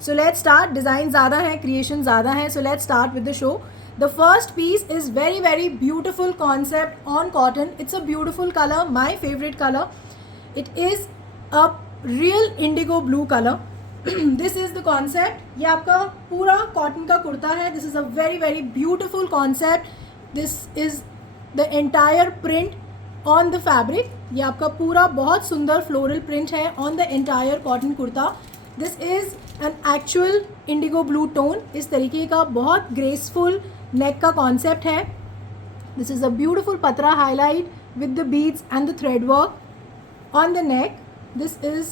So let's start. Design ज़्यादा है, creation ज़्यादा है, so let's start with the show. The first piece is very beautiful concept on cotton. It's a beautiful color, my favorite color. It is a real indigo blue color. This is the concept. ये आपका पूरा cotton का कुर्ता है. This is a very beautiful concept. This is the entire print on the fabric. ये आपका पूरा बहुत सुंदर floral print है on the entire cotton kurta. This is an actual indigo blue tone. इस तरीके का बहुत graceful नेक का कॉन्सेप्ट है. दिस इज़ अ ब्यूटिफुल पतरा highlight with the beads and the thread work on the neck. This is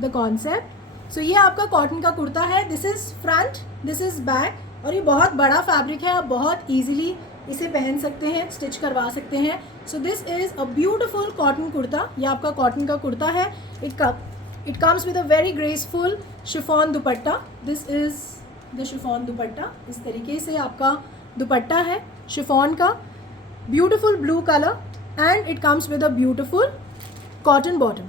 the concept. So ये आपका cotton का कुर्ता है. This is front, this is back, और ये बहुत बड़ा फैब्रिक है. आप बहुत ईजिली इसे पहन सकते हैं, स्टिच करवा सकते हैं. So this is a beautiful cotton kurta. ये आपका कॉटन का कुर्ता है. It comes with a very graceful chiffon dupatta. This is the chiffon dupatta. इस तरीके से आपका दुपट्टा है शिफॉन का. Beautiful blue colour and it comes with a beautiful cotton bottom.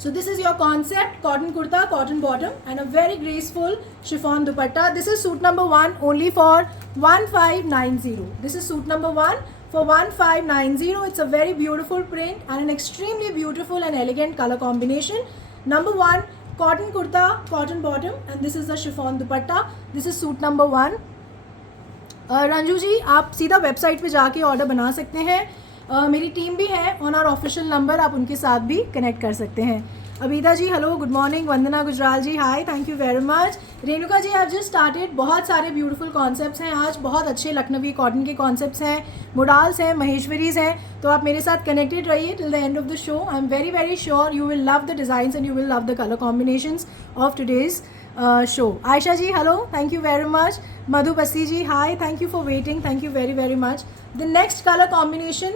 So this is your concept. Cotton kurta, cotton bottom and a very graceful chiffon dupatta. This is suit number 1 only for 1590. This is suit number 1 for 1590. It's a very beautiful print and an extremely beautiful and elegant color combination. Number 1 cotton kurta, cotton bottom, and this is the chiffon dupatta. This is suit number 1. Ranju जी, आप सीधा website पे जाके order बना सकते हैं. मेरी team भी है ऑन आवर ऑफिशियल नंबर, आप उनके साथ भी कनेक्ट कर सकते हैं. Abida ji hello, good morning. Vandana Gujral ji hi, thank you very much. Renuka ji आप जस्ट स्टार्टेड. बहुत सारे ब्यूटीफुल कॉन्सेप्ट्स हैं आज, बहुत अच्छे लखनवी कॉटन के कॉन्सेप्ट्स हैं, मोडाल्स हैं, महेश्वरीज हैं. तो आप मेरे साथ कनेक्टेड रहिए till the end of the show. I am very sure you will love the designs and you will love the colour combinations of today's show. Ayesha ji hello, thank you very much. Madhu Basi ji hi, thank you for waiting, thank you very much. The next color combination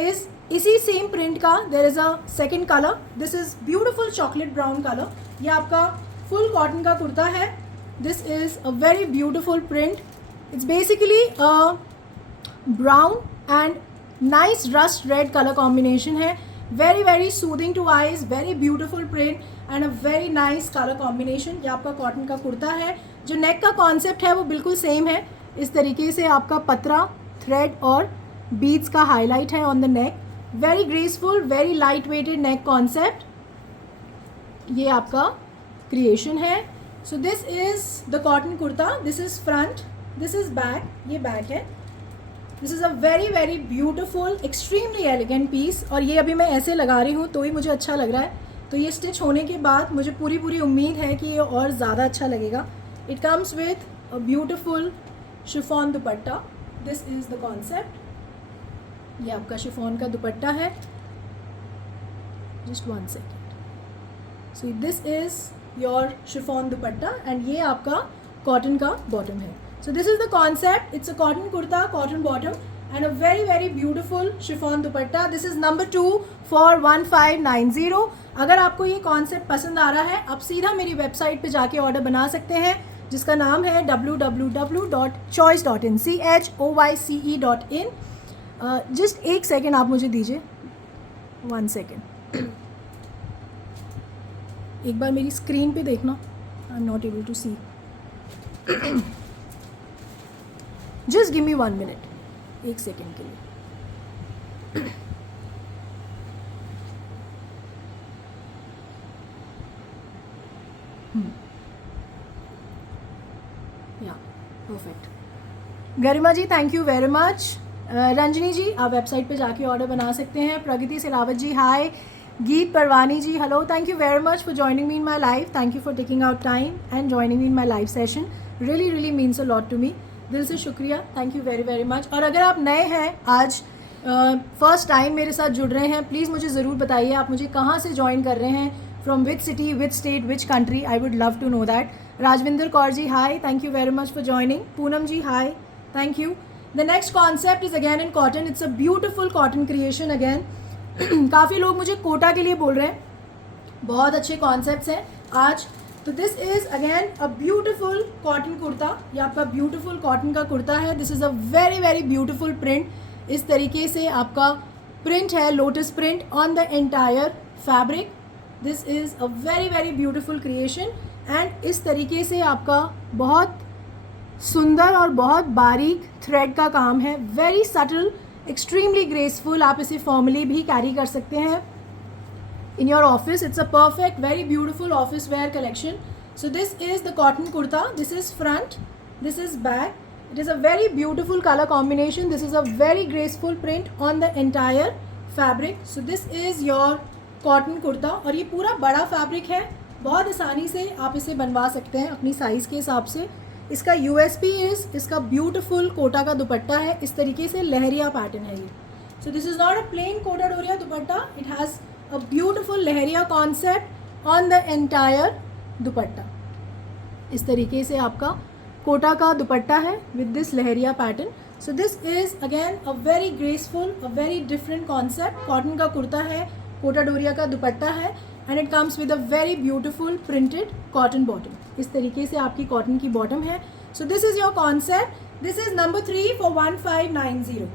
is इसी same print का there is a second color. This is beautiful chocolate brown color. ये आपका full cotton का कुर्ता है. This is a very beautiful print. It's basically a brown and nice rust red color combination है. very soothing to eyes, very beautiful print and a very nice color combination. ये आपका cotton का कुर्ता है. जो नेक का concept है वो बिल्कुल सेम है. इस तरीके से आपका पतरा, थ्रेड और बीड्स का हाईलाइट है on the neck. Very graceful, very light weighted neck concept. ये आपका क्रिएशन है. So this is the cotton kurta. This is front, this is back. ये बैक है. This is a very beautiful extremely elegant piece. और ये अभी मैं ऐसे लगा रही हूँ तो ही मुझे अच्छा लग रहा है. तो ये स्टिच होने के बाद मुझे पूरी उम्मीद है कि ये और ज़्यादा अच्छा लगेगा. It comes with a beautiful chiffon dupatta. This is the concept. ये आपका शिफॉन का दुपट्टा है. Just 1 second. So this is your chiffon dupatta and ये आपका कॉटन का बॉटम है. So this is the concept. It's a cotton kurta, cotton bottom and a very beautiful chiffon dupatta. This is number 2 for 1590. अगर आपको ये concept पसंद आ रहा है आप सीधा मेरी वेबसाइट पे जाके ऑर्डर बना सकते हैं जिसका नाम है www.choice.in. choice.in. जस्ट 1 सेकेंड आप मुझे दीजिए. 1 सेकेंड. एक बार मेरी स्क्रीन पे देखना. I am not able to see. Just give me 1 minute. 1 second के लिए. Yeah perfect. Garima ji thank you very much. Ranjani ji आप वेबसाइट पे जाके ऑर्डर बना सकते हैं. प्रगति Silawat ji hi. Geet Parwani ji hello, thank you very much for joining me in my life. Thank you for taking out time and joining me in my live session. Really means a lot to me. दिल से शुक्रिया. Thank you very much. और अगर आप नए हैं आज first time मेरे साथ जुड़ रहे हैं प्लीज़ मुझे ज़रूर बताइए आप मुझे कहाँ से ज्वाइन कर रहे हैं. From which city, which state, which country. I would love to know that. Rajvinder Kaur ji hi, thank you very much for joining. Poonam ji hi, thank you. The next concept is again in cotton. It's a beautiful cotton creation again. काफ़ी लोग मुझे कोटा के लिए बोल रहे हैं. बहुत अच्छे कॉन्सेप्ट्स हैं आज. तो this is again a beautiful cotton kurta. ये आपका ब्यूटिफुल कॉटन का कुर्ता है. This is a very beautiful print. इस तरीके से आपका प्रिंट है, lotus print on the entire fabric. This is a very beautiful creation and इस तरीके से आपका बहुत सुंदर और बहुत बारीक थ्रेड का काम है, वेरी सटल, एक्सट्रीमली ग्रेसफुल। आप इसे फॉर्मली भी कैरी कर सकते हैं in your office. It's a perfect very beautiful office wear collection. So this is the cotton kurta. This is front, this is back. It is a very beautiful color combination. This is a very graceful print on the entire fabric. So this is your cotton kurta. और ये पूरा बड़ा fabric है, बहुत आसानी से आप इसे बनवा सकते हैं अपनी साइज़ के हिसाब से. इसका USP इज़ इसका ब्यूटीफुल कोटा का दुपट्टा है. इस तरीके से लहरिया पैटर्न है ये. So this is not a plain Kota डोरिया dupatta. It has a beautiful leheriya concept on the entire dupatta. इस तरीके से आपका कोटा का दुपट्टा है with this leheriya pattern. So this is again a very graceful, a very different concept. Cotton का कुर्ता है, कोटा डोरिया का दुपट्टा है, and it comes with a very beautiful printed cotton bottom. इस तरीके से आपकी कॉटन की बॉटम है. So this is your concept. This is number 3 for 1590.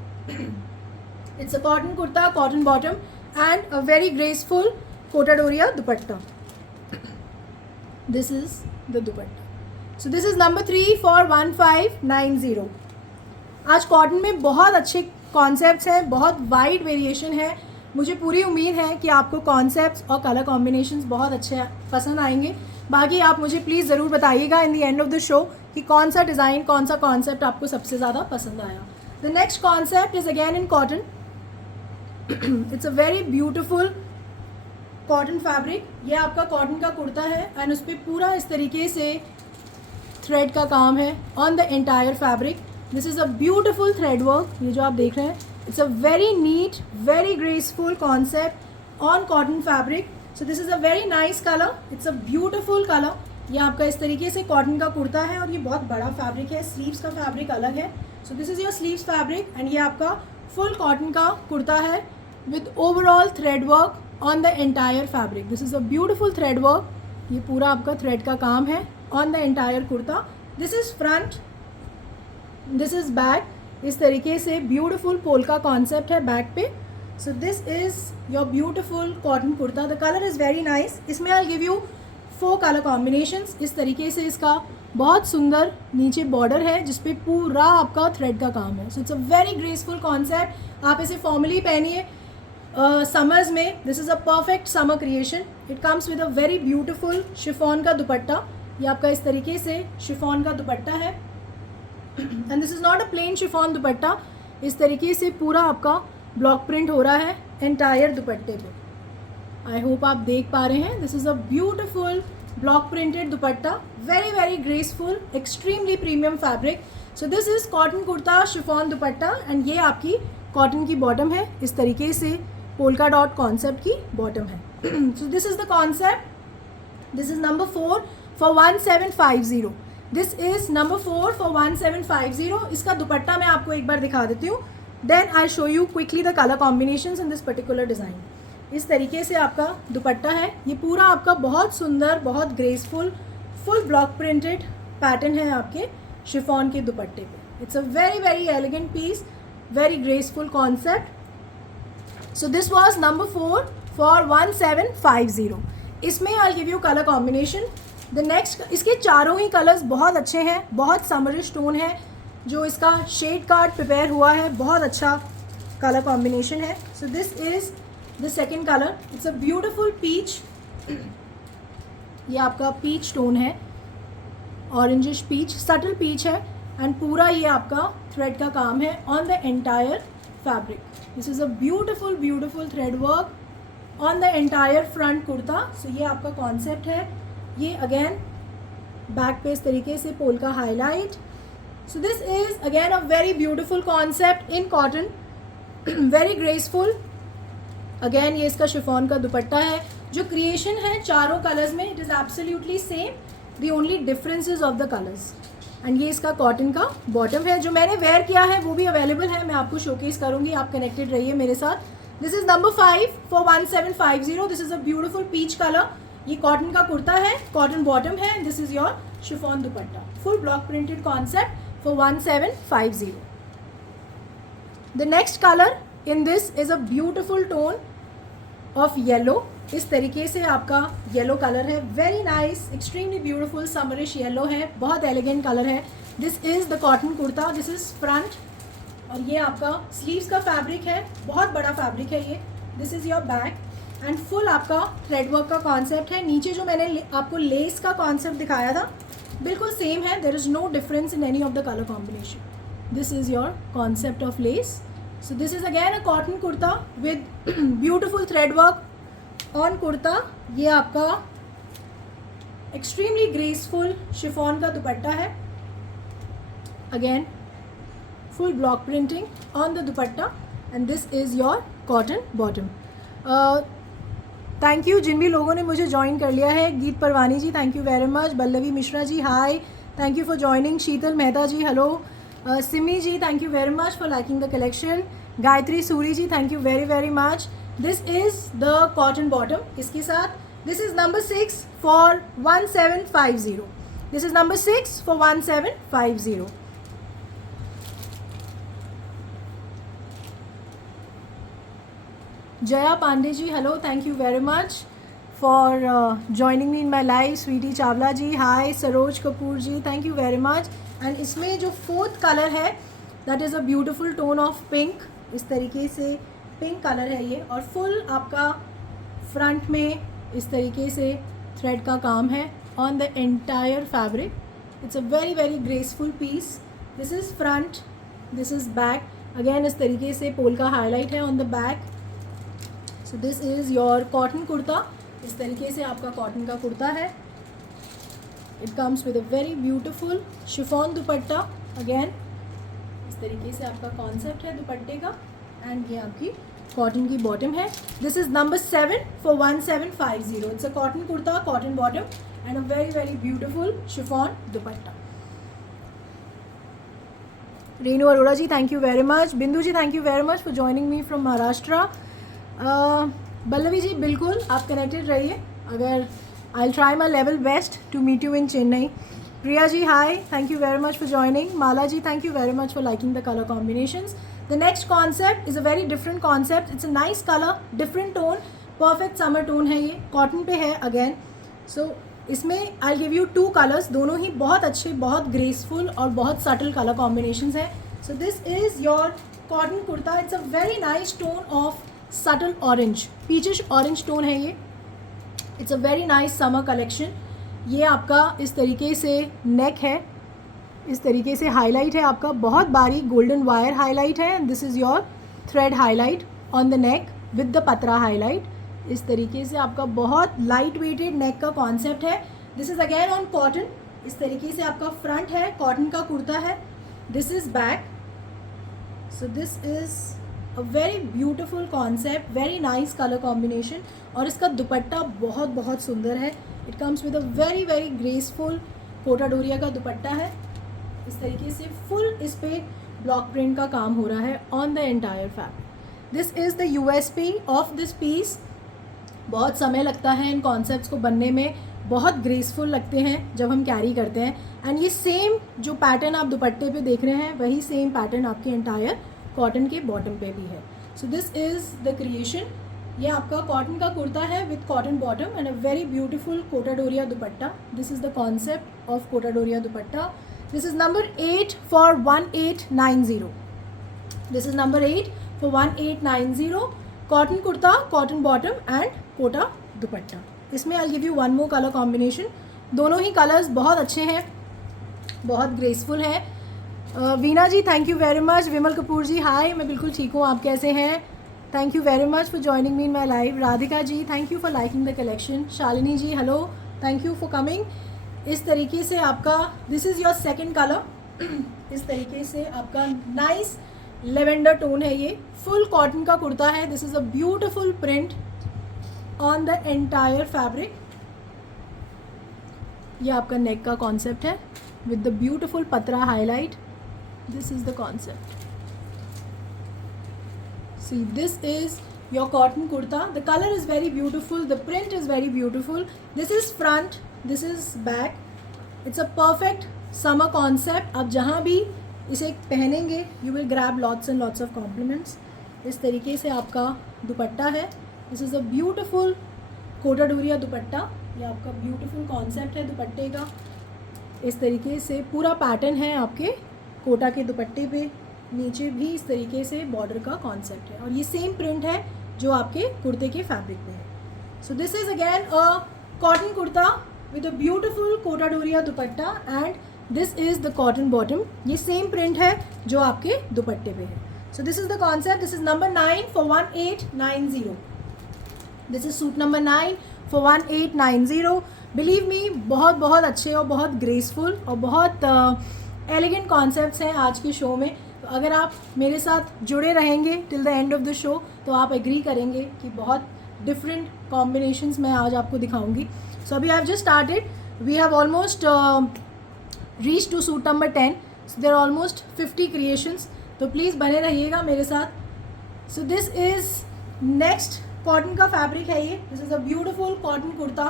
It's a cotton kurta, cotton bottom and a very graceful Kota डोरिया dupatta. This is the dupatta. So this is number 3 for 1590. आज cotton में बहुत अच्छे कॉन्सेप्ट्स हैं, बहुत वाइड वेरिएशन है. मुझे पूरी उम्मीद है कि आपको कॉन्सेप्ट्स और कलर कॉम्बिनेशंस बहुत अच्छे पसंद आएंगे. बाकी आप मुझे प्लीज़ ज़रूर बताइएगा in the end of the show कि कौन सा डिज़ाइन, कौन सा कॉन्सेप्ट आपको सबसे ज़्यादा पसंद आया. The next concept is again in cotton. It's a very beautiful cotton fabric. ये आपका कॉटन का कुर्ता है एंड उस पर पूरा इस तरीके से थ्रेड का काम है on the entire fabric. This is a beautiful thread work. ये जो आप देख रहे हैं, it's a very neat, very graceful concept on cotton fabric. So this is a very nice colour. It's a beautiful colour. ये आपका इस तरीके से कॉटन का कुर्ता है और ये बहुत बड़ा फैब्रिक है. स्लीव्स का फैब्रिक अलग है. So this is your sleeves fabric and ये आपका फुल कॉटन का कुर्ता है with overall thread work on the entire fabric. This is a beautiful thread work. ये पूरा आपका थ्रेड का काम है on the entire kurta. This is front, this is back. इस तरीके से ब्यूटिफुल पोल का कॉन्सेप्ट है बैक पे. So this is your beautiful cotton kurta. The colour is very nice. इसमें I give you 4 colour combinations. इस तरीके से इसका बहुत सुंदर नीचे बॉर्डर है जिसपे पूरा आपका थ्रेड का काम है. So it's a very graceful concept. आप इसे फॉर्मली पहनिए समर्स में. This is a perfect summer creation. It comes with a very beautiful chiffon का दुपट्टा. ये आपका इस तरीके से शिफॉन का दुपट्टा है and this is not a plain chiffon dupatta. इस तरीके से पूरा आपका ब्लॉक प्रिंट हो रहा है एंटायर दुपट्टे पे. आई होप आप देख पा रहे हैं. This is a beautiful block printed dupatta, very very graceful, extremely premium fabric. So this is cotton kurta chiffon dupatta and ये आपकी कॉटन की बॉटम है. इस तरीके से पोल्का डॉट कॉन्सेप्ट की बॉटम है. So this is the concept. This is number 4 for 1750. This is number 4 for 1750. इसका दुपट्टा मैं आपको एक बार दिखा देती हूँ. Then I show you quickly the colour combinations in this particular design. इस तरीके से आपका दुपट्टा है. ये पूरा आपका बहुत सुंदर, बहुत graceful, full block printed pattern है आपके शिफॉन के दुपट्टे पे. It's a very very elegant piece, very graceful concept. So this was number 4 for 1750. इसमें I give you colour combination. The next, इसके चारों ही कलर्स बहुत अच्छे हैं, बहुत समरिश टोन है. जो इसका शेड कार्ड प्रिपेयर हुआ है, बहुत अच्छा कलर कॉम्बिनेशन है. So this is the second colour. It's a beautiful peach. ये आपका पीच टोन है, ऑरेंजिश पीच, सटल पीच है एंड पूरा ये आपका थ्रेड का काम है on the entire fabric. This is a beautiful beautiful thread work on the entire front kurta. So ये आपका कॉन्सेप्ट है. ये अगेन बैक पे इस तरीके से पोल का highlight. So this is again a very beautiful concept in cotton, very graceful. Again ये इसका शिफॉन का दुपट्टा है. जो क्रिएशन है चारों कलर्स में, it is absolutely same. The only differences of the colours. And ये इसका कॉटन का बॉटम है. जो मैंने वेयर किया है वो भी अवेलेबल है, मैं आपको शोकेस करूँगी. आप कनेक्टेड रहिए मेरे साथ. This is number 5 for 1750. This is a beautiful peach colour. ये कॉटन का कुर्ता है, कॉटन बॉटम है. This is your chiffon dupatta, full block printed concept for 1750. The next color in this is a beautiful tone of yellow. इस तरीके से आपका yellow colour है, very nice, extremely beautiful summerish yellow है, बहुत एलिगेंट कलर है। This is the cotton kurta, this is front, और ये आपका स्लीव्स का फैब्रिक है, बहुत बड़ा फैब्रिक है ये। This is your back and full आपका थ्रेड वर्क का कॉन्सेप्ट है। नीचे जो मैंने आपको लेस का कॉन्सेप्ट दिखाया था बिल्कुल सेम है, there is no difference in any of the colour combination. This is your concept of lace. So this is again a cotton kurta with beautiful thread work on kurta. ये आपका एक्सट्रीमली ग्रेसफुल शिफॉन का दुपट्टा है, again full block printing on the dupatta and this is your cotton bottom. Thank you जिन भी लोगों ने मुझे join कर लिया है। Geet Parwani ji thank you very much, Ballavi Mishra ji hi, thank you for joining, Sheetal Mehta ji hello, Simi ji thank you very much for liking the collection, Gayatri Suri ji thank you very very much. This is the cotton bottom, इसके साथ this is number 6 for 1750, this is number 6 for 1750। Jaya Pandey ji hello, thank you very much for joining me in my live. Sweety Chawla ji hi, Saroj Kapoor ji thank you very much. And इसमें जो fourth colour है that is a beautiful tone of pink, इस तरीके से pink colour है ये, और full आपका फ्रंट में इस तरीके से थ्रेड का काम है on the entire fabric. It's a very very graceful piece. This is front, this is back, again इस तरीके से पोल का हाईलाइट है on the back. So this is your cotton kurta, इस तरीके से आपका कॉटन का कुर्ता है। It comes with a very beautiful chiffon dupatta, again इस तरीके से आपका कॉन्सेप्ट है दुपट्टे का, एंड ये आपकी कॉटन की बॉटम है। This is number 7 for 1750। It's a cotton kurta, cotton bottom and a very very beautiful chiffon dupatta. Renu Arora ji thank you very much, Bindu ji thank you very much for joining me from Maharashtra. Ballavi ji बिल्कुल आप connected रहिए, अगर I try my level best to meet you in Chennai. Priya ji hi, thank you very much for joining. Mala ji thank you very much for liking the colour combinations. The next concept is a very different concept, it's a nice colour, different tone, perfect summer tone है ये, cotton पे है again. सो इसमें I give you 2 colours, दोनों ही बहुत अच्छे, बहुत graceful और बहुत सटल कलर कॉम्बिनेशंस हैं। So this is your cotton kurta, it's a very nice tone of subtle orange, peachish orange tone है ये। It's a very nice summer collection. ये आपका इस तरीके से नेक है, इस तरीके से हाईलाइट है आपका, बहुत बारीक गोल्डन वायर हाईलाइट है, and this is your thread highlight on the neck with the पतरा हाईलाइट। इस तरीके से आपका बहुत लाइट वेटेड नेक का कॉन्सेप्ट है। This is again on cotton, इस तरीके से आपका फ्रंट है, कॉटन का कुर्ता है। This is back. So this is a very beautiful concept, very nice colour combination, और इसका दुपट्टा बहुत बहुत सुंदर है। It comes with a very very graceful Kota डोरिया का दुपट्टा है, इस तरीके से फुल इस पे ब्लॉक प्रिंट का काम हो रहा है on the entire fabric. This is the USP of this piece. बहुत समय लगता है इन कॉन्सेप्ट्स को बनने में, बहुत ग्रेसफुल लगते हैं जब हम कैरी करते हैं, एंड ये सेम जो पैटर्न आप दुपट्टे पे देख रहे हैं वही सेम पैटर्न आपके एंटायर कॉटन के बॉटम पे भी है। So this is the creation. ये आपका कॉटन का कुर्ता है with cotton bottom and a very beautiful Kota डोरिया dupatta. This is the concept of Kota डोरिया dupatta. This is number 8 for 1890। This is number 8 for 1890। Cotton kurta, cotton bottom and Kota dupatta. इसमें I give you one more colour combination. दोनों ही colours बहुत अच्छे हैं, बहुत graceful हैं। Veena ji thank you very much. Vimal Kapoor ji hi, मैं बिल्कुल ठीक हूँ, आप कैसे हैं? Thank you very much for joining me in my live. Radhika ji thank you for liking the collection. Shalini ji hello, thank you for coming. इस तरीके से आपका this is your second colour. इस तरीके से आपका नाइस लेवेंडर टोन है, ये फुल कॉटन का कुर्ता है। This is a beautiful print on the entire fabric. ये आपका नेक का कॉन्सेप्ट है विद द ब्यूटिफुल पतरा highlight. This is the concept. See, this is your cotton kurta. The color is very beautiful. The print is very beautiful. This is front. This is back. It's a perfect summer concept. आप जहाँ भी इसे पहनेंगे you will grab lots and lots of compliments. इस तरीके से आपका दुपट्टा है. This is a beautiful Kota डोरिया दुपट्टा, ये आपका ब्यूटीफुल कॉन्सेप्ट है दुपट्टे का। इस तरीके से पूरा पैटर्न है आपके कोटा के दुपट्टे पे, नीचे भी इस तरीके से बॉर्डर का कॉन्सेप्ट है और ये सेम प्रिंट है जो आपके कुर्ते के फैब्रिक में है। So this is again a cotton kurta with a beautiful Kota डोरिया dupatta and this is the cotton bottom. ये सेम प्रिंट है जो आपके दुपट्टे पे है। So this is the concept. This is number 9 for 1890। This is suit number 9 for 1890। Believe me, बहुत बहुत अच्छे और बहुत ग्रेसफुल और बहुत एलिगेंट कॉन्सेप्ट्स हैं आज के शो में। तो अगर आप मेरे साथ जुड़े रहेंगे till the end of the show तो आप एग्री करेंगे कि बहुत डिफरेंट कॉम्बिनेशंस मैं आज आपको दिखाऊंगी। सो अभी I have just started, we have almost reach to suit number 10। So there almost 50 creations, तो प्लीज़ बने रहिएगा मेरे साथ। So this is next cotton का फैब्रिक है ये। This is a beautiful cotton kurta,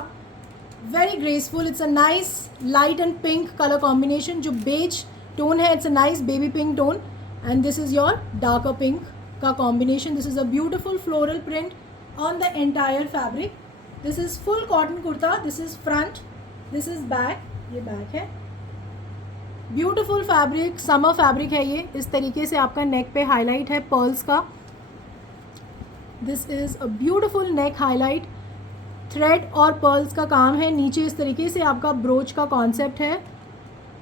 very graceful. It's a nice light and pink colour combination, जो beige tone है, it's a nice baby pink tone and this is your darker pink का combination. This is a beautiful floral print on the entire fabric. This is full cotton kurta. This is front, this is back, ये back है। Beautiful fabric, summer fabric है ये। इस तरीके से आपका नेक पे हाईलाइट है पर्ल्स का। This is a beautiful neck highlight, thread और पर्ल्स का काम है। नीचे इस तरीके से आपका ब्रोच का कॉन्सेप्ट है,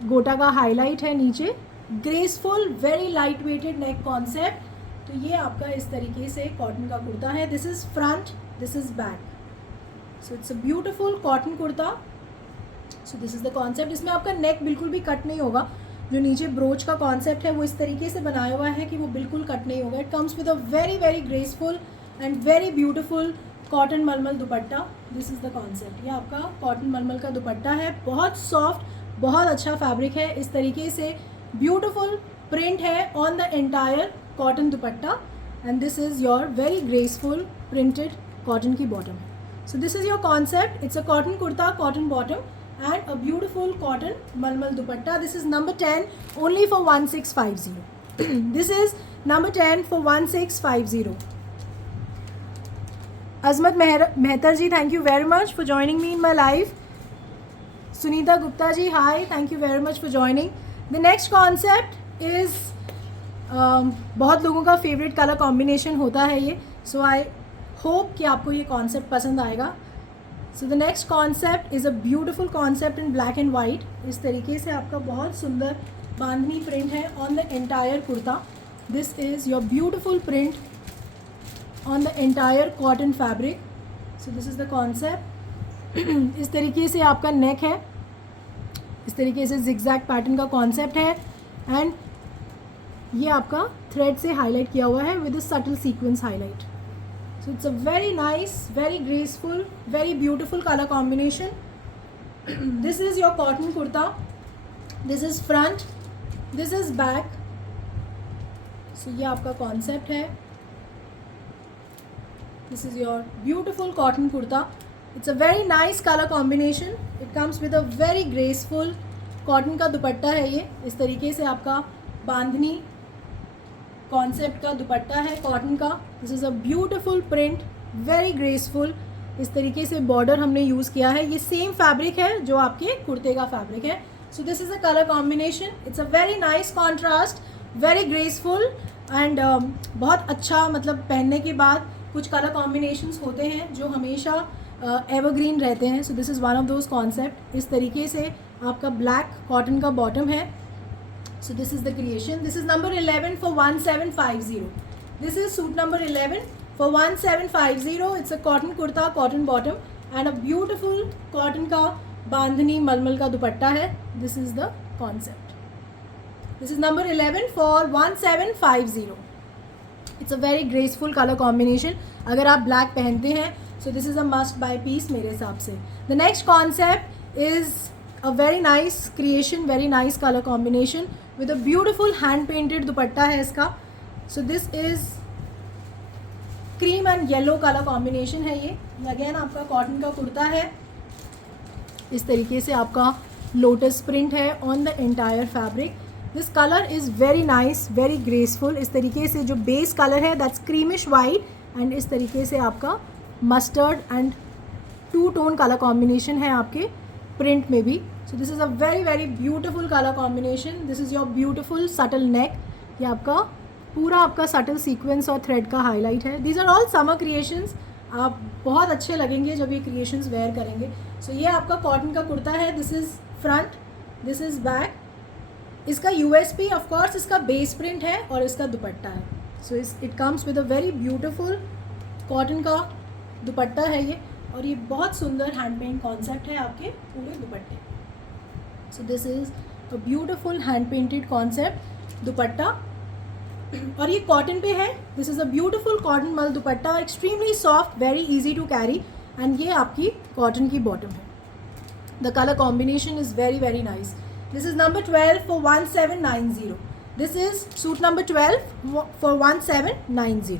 गोटा का हाईलाइट है नीचे। Graceful very light weighted neck concept. तो ये आपका इस तरीके से कॉटन का कुर्ता है। This is front, this is back. So it's a beautiful cotton kurta. So this is the concept. इसमें आपका नेक बिल्कुल भी कट नहीं होगा। जो नीचे ब्रोच का कॉन्सेप्ट है वो इस तरीके से बनाया हुआ है कि वो बिल्कुल कट नहीं होगा। It comes with a very very graceful and very beautiful cotton मलमल dupatta. This is the concept. ये आपका कॉटन मलमल का दुपट्टा है, बहुत सॉफ्ट, बहुत अच्छा फैब्रिक है। इस तरीके से ब्यूटिफुल प्रिंट है on the entire cotton dupatta and this is your very graceful printed cotton की bottom. So this is your concept. It's a cotton kurta, cotton bottom and a beautiful cotton malmal dupatta. This is number 10 only for 1650. This is number 10 for 1650. Azmat Mehtar ji, thank you very much for joining me in my live. Sunita Gupta ji, hi, thank you very much for joining. The next concept is बहुत लोगों का favourite colour combination होता है ये। सो I hope कि आपको ये concept पसंद आएगा। So the next concept is a beautiful concept in black and white. इस तरीके से आपका बहुत सुंदर बांधनी प्रिंट है on the entire kurta. This is your beautiful print on the entire cotton fabric. So this is the concept. इस तरीके से आपका नेक है, इस तरीके से जिगजैग पैटर्न का कॉन्सेप्ट है एंड ये आपका थ्रेड से हाईलाइट किया हुआ है with a subtle sequence highlight. So it's a very nice, very graceful, very beautiful color combination. This is your cotton kurta. This is front. This is back. So ये आपका concept है. This is your beautiful cotton kurta. It's a very nice color combination. It comes with a very graceful cotton का दुपट्टा है ये। इस तरीके से आपका बांधनी कॉन्सेप्ट का दुपट्टा है कॉटन का। This is a beautiful print, very graceful. इस तरीके से बॉर्डर हमने यूज़ किया है। ये सेम फैब्रिक है जो आपके कुर्ते का फैब्रिक है। So this is a colour combination. It's a very nice contrast, very graceful and बहुत अच्छा, मतलब पहनने के बाद कुछ कलर कॉम्बिनेशंस होते हैं जो हमेशा एवरग्रीन रहते हैं। So this is one of those concept. इस तरीके से आपका ब्लैक कॉटन का बॉटम है। So this is the creation. This is number 11 for 1750. This is suit number 11 for 1750. It's a cotton kurta, cotton bottom and a beautiful cotton का बांधनी मलमल का दुपट्टा है। This is the concept. This is number 11 for 1750. It's a very graceful color combination. अगर आप black पहनते हैं so this is a must buy piece मेरे हिसाब से। The next concept is a very nice creation, very nice color combination with a beautiful hand painted दुपट्टा है इसका। So this is cream and yellow color combination है ये। Again आपका cotton का कुर्ता है। इस तरीके से आपका लोटस प्रिंट है on the entire fabric. This colour is very nice, very graceful. इस तरीके से जो बेस कलर है दैट्स क्रीमिश वाइट एंड इस तरीके से आपका mustard and two tone colour combination है आपके प्रिंट में भी. So this is a very very beautiful colour combination. This is your beautiful subtle neck. ये आपका पूरा आपका सटल सीक्वेंस और थ्रेड का हाईलाइट है. These are all summer creations. आप बहुत अच्छे लगेंगे जब ये क्रिएशंस वेयर करेंगे. सो ये आपका कॉटन का कुर्ता है. This is front, this is back. इसका यूएसपी ऑफ कोर्स इसका बेस प्रिंट है और इसका दुपट्टा है. So it comes with a very beautiful cotton का दुपट्टा है ये, और ये बहुत सुंदर हैंड पेंट कॉन्सेप्ट है आपके पूरे दुपट्टे. So this is a beautiful hand painted concept dupatta, और ये कॉटन पे है. This is a beautiful cotton मल dupatta, extremely soft, very easy to carry, and ये आपकी कॉटन की बॉटम है. The colour combination is very very nice. This is number 12 for 1790. This is suit number 12 for 1790.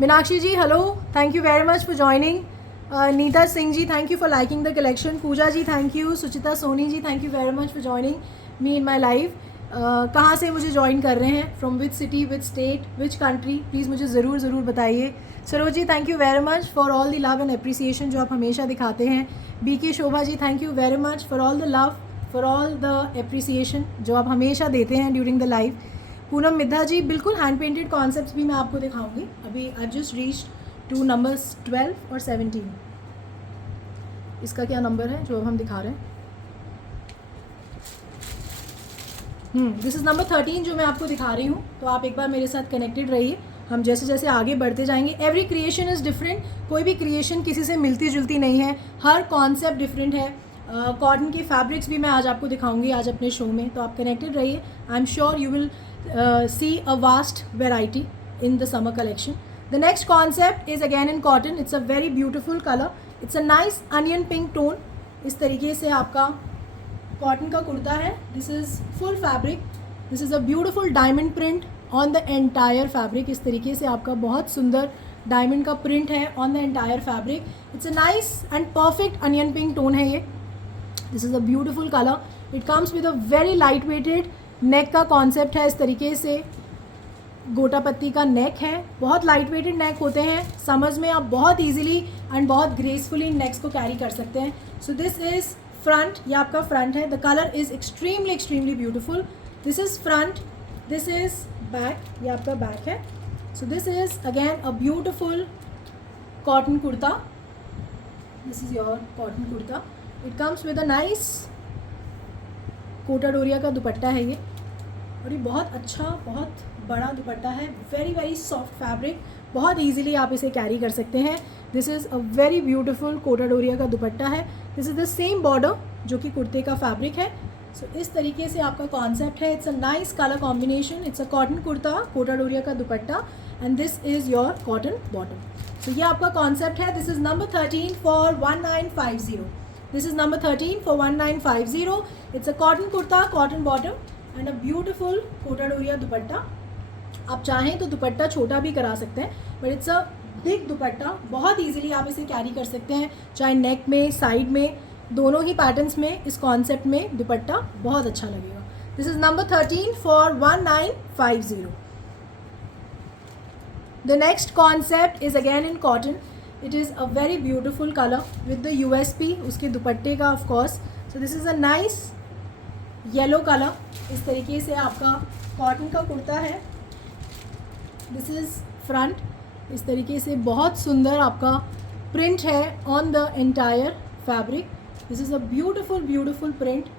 Meenakshi ji hello, thank you very much for joining. Neeta Singh ji thank you for liking the collection. Pooja ji thank you. Suchita Soni ji thank you very much for joining me in my live. कहाँ से मुझे join कर रहे हैं, from which city, which state, which country, please मुझे ज़रूर बताइए. Saroj ji thank you very much for all the love and appreciation जो आप हमेशा दिखाते हैं. B K Shobha ji thank you very much for all the love, for all the appreciation जो आप हमेशा देते हैं ड्यूरिंग द लाइव. पूनम मिद्धा जी बिल्कुल हैंड पेंटेड कॉन्सेप्ट्स भी मैं आपको दिखाऊंगी. अभी I just reach two numbers 12 और 17. इसका क्या नंबर है जो हम दिखा रहे हैं? दिस इज़ नंबर 13 जो मैं आपको दिखा रही हूँ. तो आप एक बार मेरे साथ कनेक्टेड रहिए. हम जैसे जैसे आगे बढ़ते जाएंगे, एवरी क्रिएशन इज़ डिफरेंट. कोई भी क्रिएशन किसी से मिलती जुलती नहीं है, हर कॉन्सेप्ट डिफरेंट है. कॉटन के फैब्रिक्स भी मैं आज आपको दिखाऊंगी आज अपने शो में. तो आप कनेक्टेड रहिए. I am sure you will see a vast variety in the summer collection. The next concept is again in cotton. It's a very beautiful color. It's a nice onion pink tone. इस तरीके से आपका cotton का कुर्ता है. This is full fabric. This is a beautiful diamond print on the entire fabric. इस तरीके से आपका बहुत सुंदर डायमंड का प्रिंट है on the entire fabric. It's a nice and perfect onion pink tone है ये. This is a beautiful colour. It comes with a very light weighted neck का कॉन्सेप्ट है. इस तरीके से गोटा पत्ती का नेक है. बहुत लाइट वेटेड नेक होते हैं. समर्स में आप बहुत इजीली एंड बहुत ग्रेसफुली नेक्स को कैरी कर सकते हैं. So this is front. ये आपका फ्रंट है. The colour is extremely beautiful. This is front, this is back. ये आपका बैक है. So this is again a beautiful cotton kurta. This is your cotton kurta. It comes with a nice Kota डोरिया का दुपट्टा है ये, और ये बहुत अच्छा बहुत बड़ा दुपट्टा है. वेरी वेरी सॉफ्ट फैब्रिक, बहुत इजीली आप इसे कैरी कर सकते हैं. This is a very beautiful Kota डोरिया का दुपट्टा है. This is the same border जो कि कुर्ते का फैब्रिक है. सो इस तरीके से आपका कॉन्सेप्ट है. It's a nice colour combination. It's a cotton kurta, Kota डोरिया का dupatta, and this is your cotton bottom. So ये आपका कॉन्सेप्ट है. This is number 13 for 1950. This is number 13 for 1950. It's a cotton kurta, cotton bottom, and a beautiful Kota डोरिया दुपट्टा. आप चाहें तो दुपट्टा छोटा भी करा सकते हैं, बट इट्स अ बिग दुपट्टा. बहुत इजीली आप इसे कैरी कर सकते हैं, चाहे नेक में, साइड में, दोनों ही पैटर्न्स में. इस कॉन्सेप्ट में दुपट्टा बहुत अच्छा लगेगा. This is number 13 for 1950. The next concept is again in cotton. It is a very beautiful color with the USP उसके दुपट्टे का of course. So this is a nice yellow color. इस तरीके से आपका कॉटन का कुर्ता है. This is front. इस तरीके से बहुत सुंदर आपका प्रिंट है on the entire fabric. This is a beautiful print.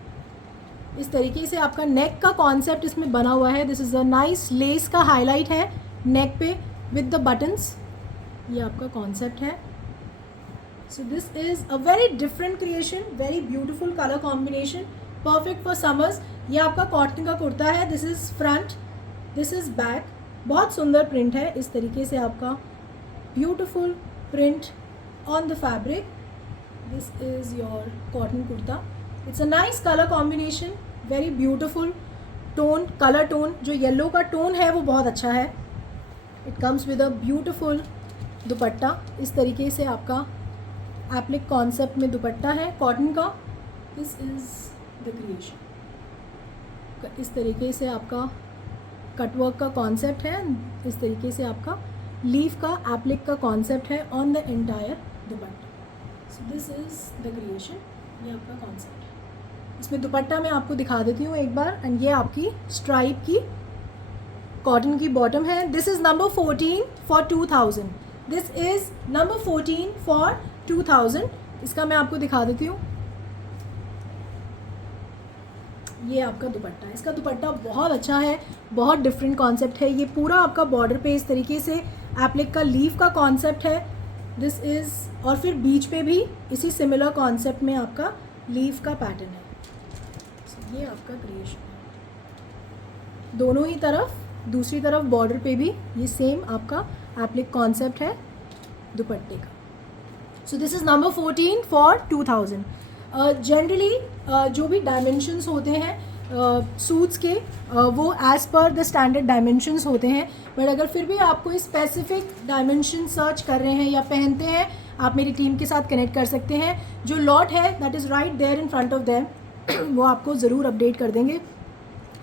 इस तरीके से आपका नेक का कॉन्सेप्ट इसमें बना हुआ है. This is a nice less का हाईलाइट है नेक पे with the buttons. ये आपका कॉन्सेप्ट है. So this is a very different creation, very beautiful colour combination, perfect for summers. ये आपका कॉटन का कुर्ता है. This is front, this is back. बहुत सुंदर प्रिंट है. इस तरीके से आपका beautiful print on the fabric. This is your cotton kurta. It's a nice colour combination, very beautiful tone, colour tone. जो येलो का टोन है वो बहुत अच्छा है. It comes with a beautiful dupatta. इस तरीके से आपका एप्लिक कॉन्सेप्ट में दुपट्टा है कॉटन का. This is the creation. इस तरीके से आपका कटवर्क का कॉन्सेप्ट है. इस तरीके से आपका लीफ का एप्लिक का कॉन्सेप्ट है on the entire dupatta. So this is the creation. ये आपका कॉन्सेप्ट है. इसमें दुपट्टा मैं आपको दिखा देती हूँ एक बार. एंड ये आपकी स्ट्राइप की कॉटन की बॉटम है. This is number 14 for 2000. This is number 14 for 2000. इसका मैं आपको दिखा देती हूँ. ये आपका दुपट्टा है. इसका दुपट्टा बहुत अच्छा है, बहुत डिफरेंट कॉन्सेप्ट है. ये पूरा आपका बॉर्डर पे इस तरीके से एप्लिक का लीफ का कॉन्सेप्ट है. दिस इज़, और फिर बीच पे भी इसी सिमिलर कॉन्सेप्ट में आपका लीफ का पैटर्न है. So, ये आपका क्रिएशन है. दोनों ही तरफ, दूसरी तरफ बॉर्डर पे भी ये सेम आपका एप्लिक कॉन्सेप्ट है दुपट्टे का. सो this is number 14 for 2000. Generally जो भी डायमेंशंस होते हैं सूट्स के वो as per the standard dimensions होते हैं. बट अगर फिर भी आप कोई स्पेसिफिक डायमेंशन सर्च कर रहे हैं या पहनते हैं, आप मेरी टीम के साथ कनेक्ट कर सकते हैं. जो लॉट है that is right there in front of them, वो आपको ज़रूर अपडेट कर देंगे.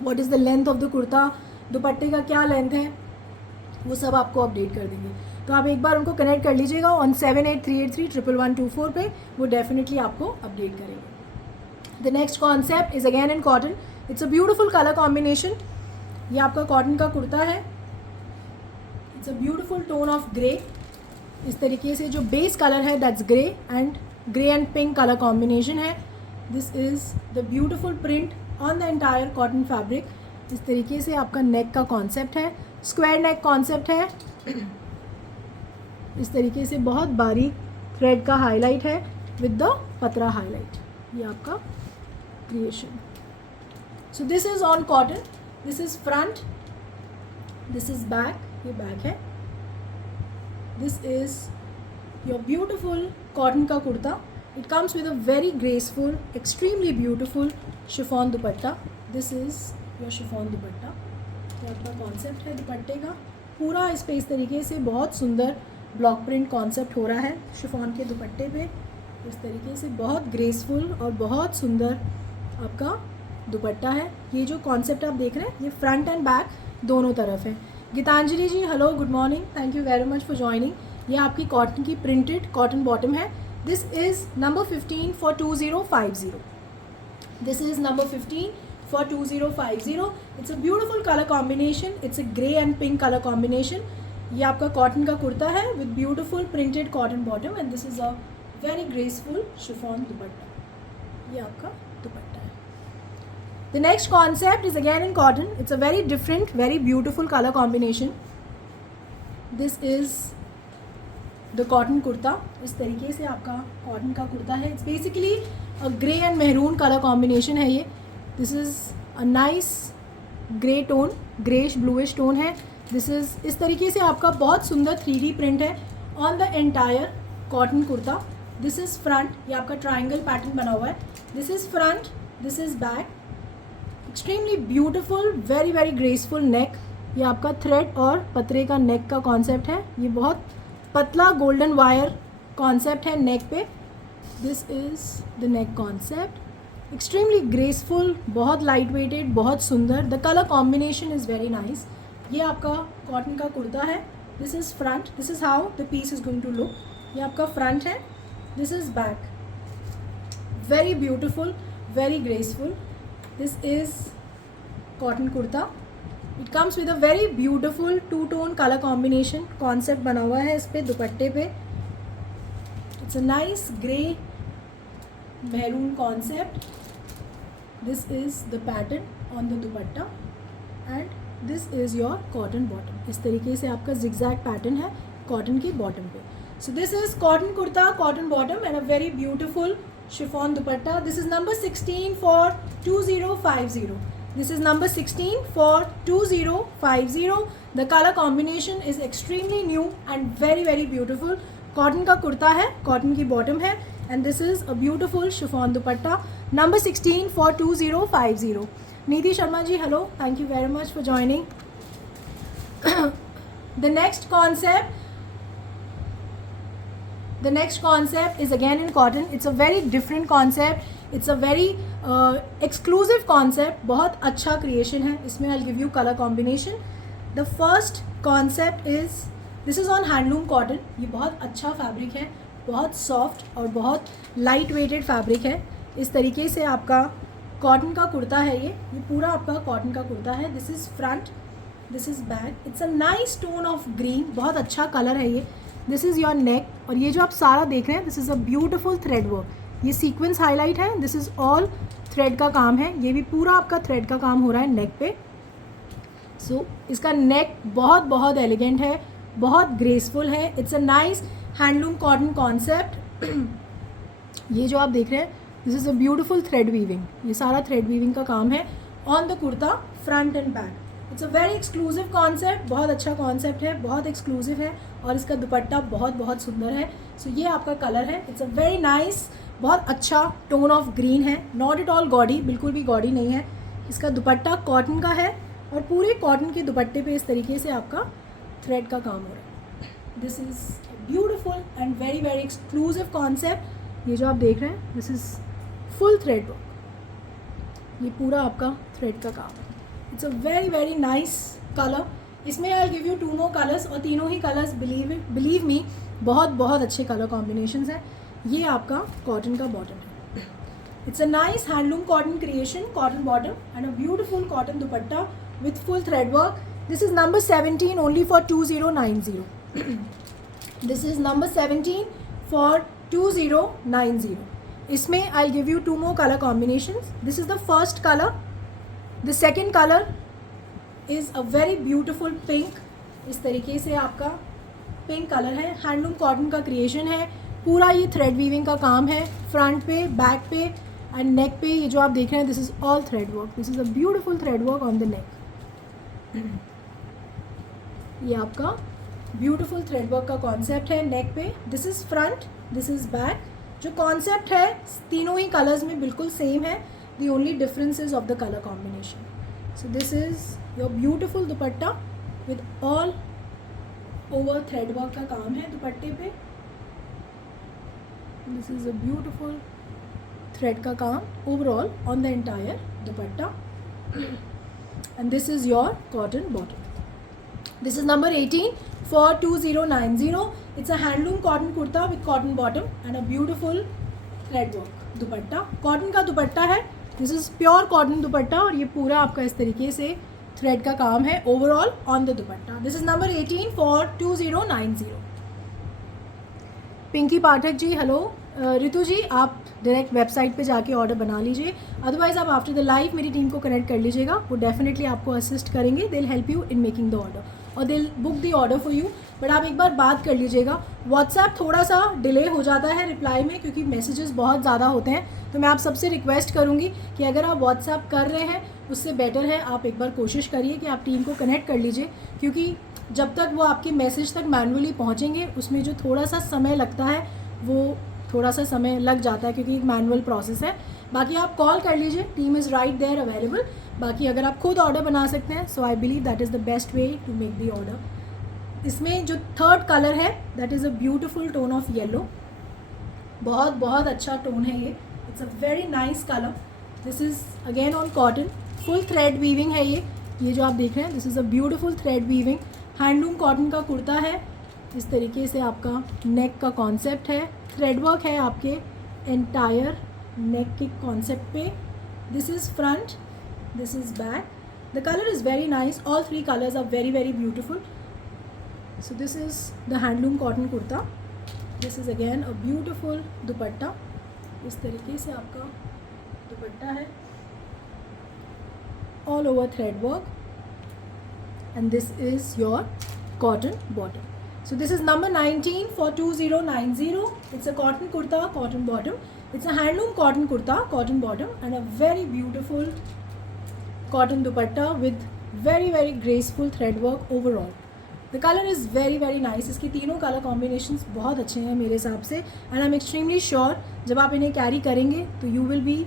What is the length of the kurta, दुपट्टे का क्या लेंथ है, वो सब आपको अपडेट कर देंगे. तो आप एक बार उनको कनेक्ट कर लीजिएगा ऑन 7838311224 पे. वो डेफिनेटली आपको अपडेट करेंगे. The next concept is again in cotton. It's a beautiful colour combination. ये आपका कॉटन का कुर्ता है. It's a beautiful tone of grey. इस तरीके से जो बेस कलर है that's grey and pink colour combination है. This is the beautiful print on the entire cotton fabric. इस तरीके से आपका नेक का कॉन्सेप्ट है. स्क्वायर नेक कॉन्सेप्ट है. इस तरीके से बहुत बारीक थ्रेड का हाईलाइट है विद द पतरा हाईलाइट. ये आपका creation. So this is on cotton. This is front, this is back. ये बैक है. This is your beautiful cotton का kurta. It comes with a very graceful, extremely beautiful chiffon dupatta. This is your chiffon dupatta. ये आपका concept है दुपट्टे का. पूरा इस पे इस तरीके से बहुत सुंदर ब्लॉक प्रिंट कॉन्सेप्ट हो रहा है शिफॉन के दुपट्टे पे. इस तरीके से बहुत ग्रेसफुल और बहुत सुंदर आपका दुपट्टा है. ये जो कॉन्सेप्ट आप देख रहे हैं ये फ्रंट एंड बैक दोनों तरफ है. Geetanjali ji hello, good morning, thank you very much for joining. ये आपकी कॉटन की प्रिंटेड कॉटन बॉटम है. This is number 15 for 2050. This is number 15 for 2050. It's a beautiful colour combination. It's a grey and pink colour combination. ये आपका cotton का कुर्ता है with beautiful printed cotton bottom and this is a very graceful chiffon dupatta. ये आपका दुपट्टा है. The next concept is again in cotton. It's a very different, very beautiful colour combination. This is the cotton kurta. इस तरीके से आपका cotton का कुर्ता है. It's basically a grey and maroon colour combination है ये. This is a nice grey tone, greyish bluish tone है. This is, इस तरीके से आपका बहुत सुंदर 3D प्रिंट है on the entire cotton kurta. This is front. ये आपका ट्राइंगल पैटर्न बना हुआ है. This is front, this is back. Extremely beautiful, very very graceful नेक. ये आपका थ्रेड और पतरे का नेक का कॉन्सेप्ट है. ये बहुत पतला गोल्डन वायर कॉन्सेप्ट है नेक पे. This is the neck concept. Extremely graceful, बहुत लाइट वेटेड, बहुत सुंदर. The colour combination is very nice. ये आपका कॉटन का कुर्ता है. This is front. This is how the piece is going to look. ये आपका फ्रंट है. This is back. Very beautiful, very graceful. This is cotton kurta. It comes with a very beautiful two tone colour combination concept बना हुआ है इस पे दुपट्टे पे. It's a nice grey maroon concept. This is the pattern on the dupatta and this is your cotton bottom. इस तरीके से आपका जिगजैग पैटर्न है कॉटन की बॉटम पे. So this is cotton kurta, cotton bottom and a very beautiful chiffon dupatta. This is number 16 for 2050. This is number 16 for 2050. The color combination is extremely new and very very beautiful. Cotton का कुर्ता है, cotton की bottom है and this is a beautiful chiffon dupatta. Number 16 for 2050. नीति Sharma ji hello, thank you very much for joining. The next concept is again in cotton. It's a very different concept. It's a very exclusive concept. बहुत अच्छा creation है इसमें. I'll give you color combination. The first concept is this is on handloom cotton. ये बहुत अच्छा fabric है, बहुत soft और बहुत लाइट वेटेड फैब्रिक है। इस तरीके से आपका कॉटन का कुर्ता है, ये पूरा आपका कॉटन का कुर्ता है। This is front, this is back. It's a nice tone of green, बहुत अच्छा कलर है ये। दिस इज़ योर नेक, और ये जो आप सारा देख रहे हैं this is a beautiful thread work. ये सीक्वेंस हाईलाइट है, दिस इज़ ऑल थ्रेड का काम है। ये भी पूरा आपका थ्रेड का काम हो रहा है नेक पे। सो इसका नेक बहुत बहुत एलिगेंट है, बहुत ग्रेसफुल है। It's a nice handloom cotton concept. ये जो आप देख रहे हैं this is a beautiful thread weaving, ये सारा थ्रेड वीविंग का काम है on the kurta front end back. It's a very exclusive concept, बहुत अच्छा कॉन्सेप्ट है, बहुत एक्सक्लूसिव है, और इसका दुपट्टा बहुत बहुत सुंदर है। सो ये आपका कलर है। इट्स अ वेरी नाइस, बहुत अच्छा टोन ऑफ ग्रीन है, नॉट एट ऑल गॉडी, बिल्कुल भी गॉडी नहीं है। इसका दुपट्टा कॉटन का है, और पूरे कॉटन के दुपट्टे पे इस तरीके से आपका थ्रेड का काम हो रहा है। This is beautiful and very very exclusive concept. ये जो आप देख रहे हैं this is full thread work, ये पूरा आपका थ्रेड का काम है। It's a very very nice colour. इसमें I give you 2 more colours, और तीनों ही कलर्स बिलीव मी बहुत बहुत अच्छे कलर कॉम्बिनेशंस हैं। ये आपका कॉटन का बॉटम है। It's a nice handloom cotton creation, cotton bottom and a beautiful cotton dupatta with full thread work. This is number 17 only for 2090. This is number 17 for 2090. इसमें I'll give you 2 more color combinations. This is the first color. The second color is a very beautiful pink. इस तरीके से आपका pink colour है, handloom cotton का creation है, पूरा ये थ्रेड वीविंग का काम है फ्रंट पे, बैक पे एंड नेक पे। ये जो आप देख रहे हैं this is all thread work, this is a beautiful thread work on the neck. ये आपका ब्यूटीफुल थ्रेड वर्क का कॉन्सेप्ट है नेक पे। This is front, this is back. जो कॉन्सेप्ट है तीनों ही कलर्स में बिल्कुल सेम है, the only difference is of the colour combination. So this is your beautiful dupatta with all over thread work का काम है दुपट्टे पे। This is a beautiful thread का काम overall on the entire dupatta. And this is your cotton bottom. This is number 18 for 2090. It's a handloom cotton kurta with cotton bottom and a beautiful thread work dupatta. Cotton का दुपट्टा है, this is pure cotton दुपट्टा, और ये पूरा आपका इस तरीके से thread का काम है overall on the dupatta. This is number 18 for 2090। Pinky Pathak ji hello. Ritu ji आप डायरेक्ट वेबसाइट पे जाके ऑर्डर बना लीजिए, अदरवाइज़ आप आफ्टर द लाइव मेरी टीम को कनेक्ट कर लीजिएगा, वो डेफिनेटली आपको असिस्ट करेंगे। They will help you in making the order और they will book the order for you. But आप एक बार बात कर लीजिएगा, व्हाट्सएप थोड़ा सा डिले हो जाता है रिप्लाई में क्योंकि मैसेजेस बहुत ज़्यादा होते हैं, तो मैं आप सबसे रिक्वेस्ट करूँगी कि अगर आप व्हाट्सएप कर रहे हैं उससे बेटर है आप एक बार कोशिश करिए कि आप टीम को कनेक्ट कर लीजिए, क्योंकि जब तक वो आपके मैसेज तक मैनुअली पहुँचेंगे उसमें जो थोड़ा सा समय लगता है वो थोड़ा सा समय लग जाता है क्योंकि एक मैनुअल प्रोसेस है। बाकी आप कॉल कर लीजिए, team is right there available. बाकी अगर आप खुद ऑर्डर बना सकते हैं so I believe that is the best way to make the order. इसमें जो थर्ड कलर है that is a beautiful tone of yellow, बहुत बहुत अच्छा टोन है ये। It's a very nice colour. This is again on cotton, full thread weaving है ये जो आप देख रहे हैं this is a beautiful thread weaving handloom cotton का कुर्ता है। इस तरीके से आपका नेक का कॉन्सेप्ट है, थ्रेड वर्क है आपके एंटायर नेक के कॉन्सेप्ट पे। This is front, this is back. The colour is very nice, all 3 colours are very very beautiful. So this is the handloom cotton kurta. This is again a beautiful dupatta, इस तरीके से आपका दुपट्टा है all over thread work and this is your cotton bottom. So this is number 19 for 2090. It's a cotton kurta, cotton bottom. It's a handloom cotton kurta, cotton bottom and a very beautiful cotton dupatta with very very graceful thread work overall. The color is very very nice. इसके तीनों colour combinations बहुत अच्छे हैं मेरे हिसाब से and I'm extremely sure जब आप इन्हें कैरी करेंगे तो you will be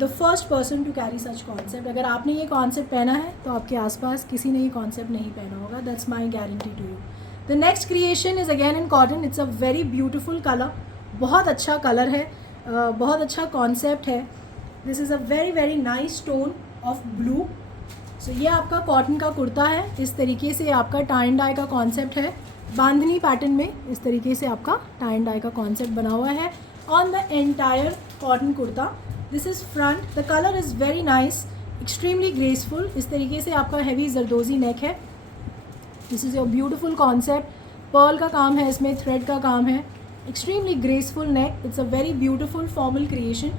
the first person to carry such concept. अगर आपने ये कॉन्सेप्ट पहना है तो आपके आसपास किसी ने ये कॉन्सेप्ट नहीं पहना होगा, that's my guarantee to you. The next creation is again in cotton. It's a very beautiful color. बहुत अच्छा कलर है, बहुत अच्छा कॉन्सेप्ट है. This is a very very nice tone of blue. So ये आपका कॉटन का कुर्ता है, इस तरीके से आपका टाई एंड डाई का कॉन्सेप्ट है. बांधनी पैटर्न में इस तरीके से आपका टाई एंड डाई का कॉन्सेप्ट बना हुआ है on the entire cotton kurta. This is front. The colour is very nice, extremely graceful. इस तरीके से आपका हैवी जरदोजी नेक है. This is your beautiful concept. Pearl का काम है, इसमें थ्रेड का काम है. Extremely graceful neck. It's a very beautiful formal creation.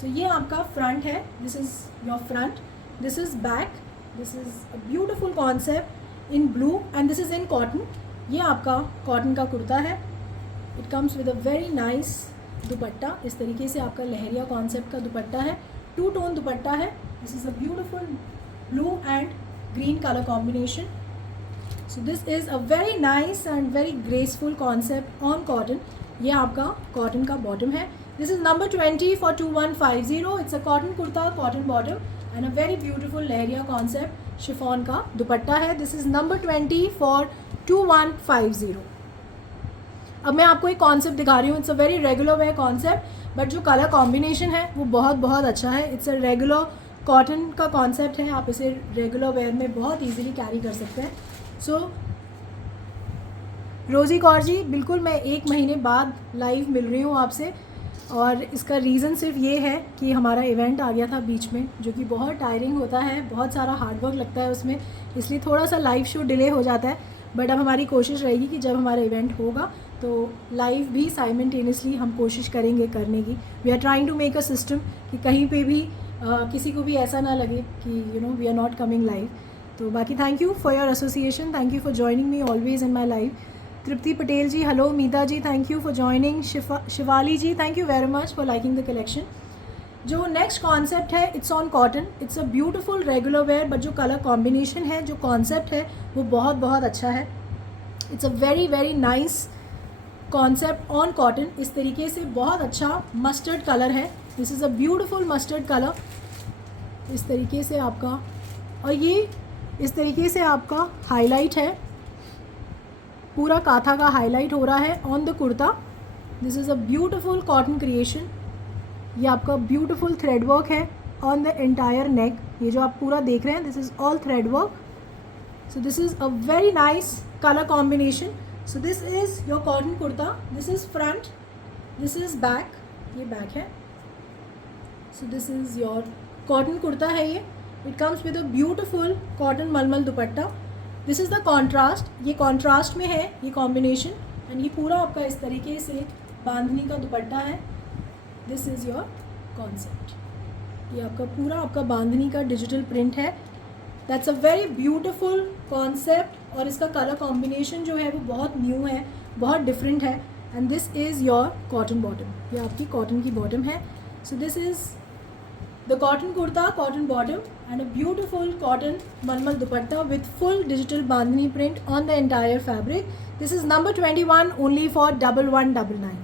सो ये आपका फ्रंट है. This is your front. This is back. This is a beautiful concept in blue and this is in cotton. ये आपका कॉटन का कुर्ता है. It comes with a very nice दुपट्टा. इस तरीके से आपका लहरिया कॉन्सेप्ट का दुपट्टा है. 2 टोन दुपट्टा है. This is a beautiful blue and green colour combination. So this is a very nice and very graceful concept on cotton. ये आपका कॉटन का बॉटम है. This is number 20 for 2150. It's a cotton kurta, cotton bottom and a very beautiful lehariya concept chiffon का दुपट्टा है. This is number 20 for 2150. अब मैं आपको एक कॉन्सेप्ट दिखा रही हूँ. It's a very regular wear concept but जो कलर कॉम्बिनेशन है वो बहुत बहुत अच्छा है. इट्स अ रेगुलर कॉटन का कॉन्सेप्ट है. आप इसे रेगुलर वेयर में बहुत इजीली कैरी कर सकते हैं. सो रोज़ी कौर जी, बिल्कुल मैं 1 महीने बाद लाइव मिल रही हूँ आपसे और इसका रीज़न सिर्फ ये है कि हमारा इवेंट आ गया था बीच में, जो कि बहुत टायरिंग होता है, बहुत सारा हार्डवर्क लगता है उसमें, इसलिए थोड़ा सा लाइव शो डिले हो जाता है. बट अब हमारी कोशिश रहेगी कि जब हमारा इवेंट होगा तो लाइव भी साइमल्टेनियसली हम कोशिश करेंगे करने की. We are trying to make a system कि कहीं पे भी किसी को भी ऐसा ना लगे कि we are not coming live. तो बाकी thank you for your association. Thank you for joining me always in my live. Tripti Patel ji, hello. Mita ji, thank you for joining. Shivali ji, thank you very much for liking the collection. जो next concept है it's on cotton. It's a beautiful regular wear but जो colour combination है, जो concept है वो बहुत बहुत अच्छा है. It's a very very nice concept on cotton. इस तरीके से बहुत अच्छा मस्टर्ड कलर है. This is a beautiful mustard colour. इस तरीके से आपका, और ये इस तरीके से आपका हाईलाइट है, पूरा काथा का हाईलाइट हो रहा है on the kurta. This is a beautiful cotton creation. ये आपका ब्यूटिफुल थ्रेड वर्क है ऑन द एंटायर नेक. ये जो आप पूरा देख रहे हैं this is all thread work. So this is a very nice colour combination. So this is your cotton kurta. This is front, this is back. ये बैक है. So this is your cotton kurta है. ये it comes with a beautiful cotton मलमल dupatta. This is the contrast. ये contrast में है ये combination and ये पूरा आपका इस तरीके से बांधनी का दुपट्टा है. This is your concept. ये आपका पूरा आपका बांधनी का डिजिटल प्रिंट है. That's a very beautiful concept. और इसका कलर कॉम्बिनेशन जो है वो बहुत न्यू है, बहुत डिफरेंट है. And this is your cotton bottom. ये आपकी कॉटन की बॉटम है. So this is the cotton kurta, cotton bottom and a beautiful cotton मलमल dupatta with full digital bandhani print on the entire fabric. This is number 21 only for 1199.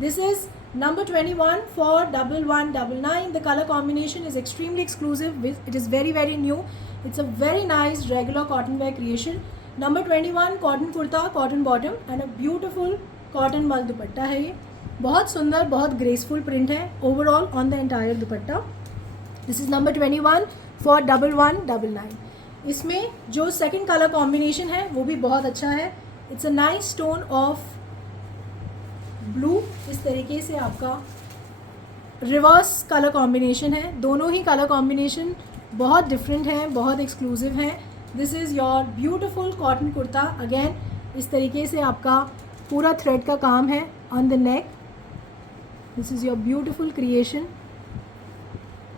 This is number 21 for 1199. The color combination is extremely exclusive. It is very very new. It's a very nice regular cotton wear creation. Number 21 cotton kurta, cotton bottom and a beautiful cotton mal dupatta है. ये बहुत सुंदर, बहुत graceful print है overall on the entire dupatta. This is number 21 for 1199. इसमें जो second color combination है वो भी बहुत अच्छा है. It's a nice tone of blue. इस तरीके से आपका रिवर्स कलर कॉम्बिनेशन है. दोनों ही कलर कॉम्बिनेशन बहुत डिफरेंट हैं, बहुत एक्सक्लूसिव हैं. This is your beautiful cotton kurta. Again इस तरीके से आपका पूरा थ्रेड का काम है on the neck. This is your beautiful creation.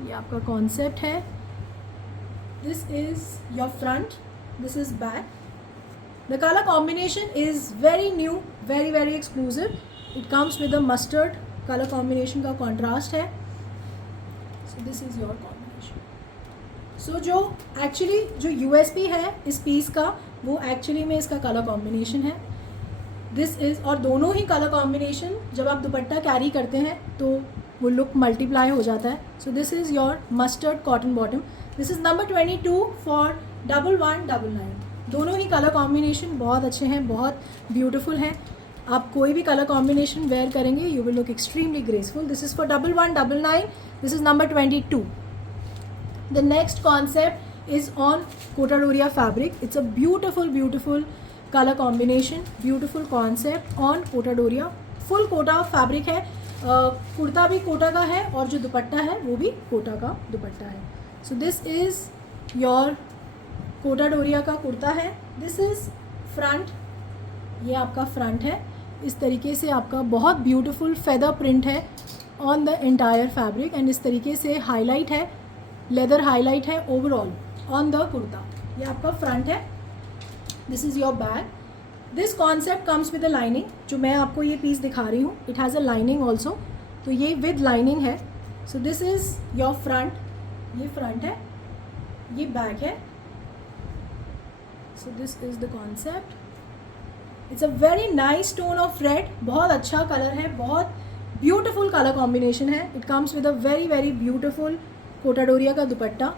ये आपका कॉन्सेप्ट है. This is your front, this is back. The colour combination is very new, very very exclusive. It comes with a mustard colour combination का contrast है. So this is your combination. So जो actually जो USP है इस piece का वो actually में इसका कलर कॉम्बिनेशन है. दिस इज़, और दोनों ही कलर कॉम्बिनेशन जब आप दुपट्टा कैरी करते हैं तो वो लुक मल्टीप्लाई हो जाता है. So this is your mustard cotton bottom. This is number 22 for 1199. दोनों ही कलर कॉम्बिनेशन बहुत अच्छे हैं, बहुत ब्यूटीफुल हैं. आप कोई भी कलर कॉम्बिनेशन वेयर करेंगे you will look extremely graceful. This is for 1199. This is number 22. The next concept is on Kota Doria fabric. It's a beautiful beautiful colour combination, beautiful concept on Kota Doria. Full Kota fabric है, कुर्ता भी कोटा का है और जो दुपट्टा है वो भी कोटा का दुपट्टा है। So this is your Kota डोरिया का कुर्ता है। दिस इज़ फ्रंट, ये आपका फ्रंट है। इस तरीके से आपका बहुत ब्यूटीफुल फेदर प्रिंट है on the entire fabric and इस तरीके से हाईलाइट है, लेदर हाईलाइट है ओवरऑल ऑन द कुर्ता। ये आपका फ्रंट है। This is your back. This concept comes with a lining. जो मैं आपको ये पीस दिखा रही हूँ, it has a lining also, तो ये विद लाइनिंग है। So this is your front, ये फ्रंट है, ये बैक है। So this is the concept. It's a very nice tone of red, बहुत अच्छा कलर है, बहुत ब्यूटिफुल कलर कॉम्बिनेशन है। It comes with a very very beautiful Kota डोरिया का dupatta,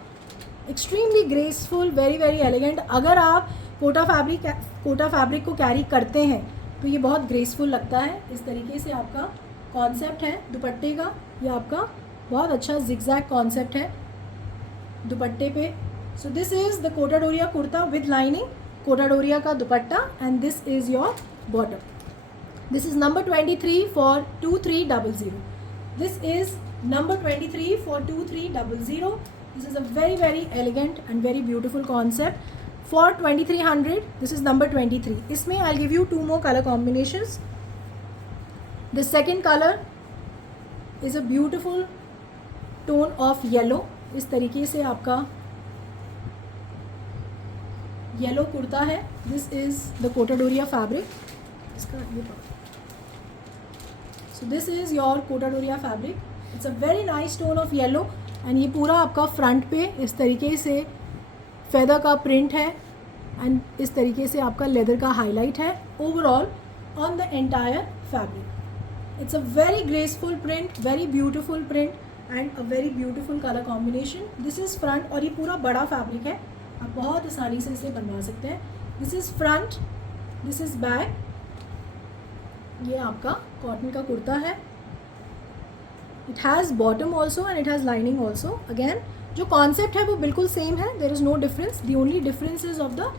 extremely graceful, very very elegant. अगर आप कोटा फैब्रिक को कैरी करते हैं तो ये बहुत ग्रेसफुल लगता है। इस तरीके से आपका कॉन्सेप्ट है दुपट्टे का। ये आपका बहुत अच्छा जिगजैग कॉन्सेप्ट है दुपट्टे पे। So this is the Kota Doria kurta with lining, Kota डोरिया का dupatta and this is your bottom. This is number 23 for 2300। This is number 23 for 2300। This is a very very elegant and very beautiful concept for 2300. This is number 23. इसमें I'll give you two more color combinations. The second color is a beautiful tone of yellow. इस तरीके से आपका yellow kurta है। This is the Kota Doria fabric. इसका ये so this is your Kota Doria fabric. It's a very nice tone of yellow. And ये पूरा आपका फ्रंट पे इस तरीके से फेदर का प्रिंट है एंड इस तरीके से आपका लेदर का हाईलाइट है overall on the entire fabric. It's a very graceful print, very beautiful print and a very beautiful colour combination. This is front और ये पूरा बड़ा फैब्रिक है, आप बहुत आसानी से इसे बनवा सकते हैं। This is front, this is back. ये आपका कॉटन का कुर्ता है। It has bottom also and it has lining also. Again जो कॉन्सेप्ट है वो बिल्कुल सेम है, there is no difference, the only difference is of the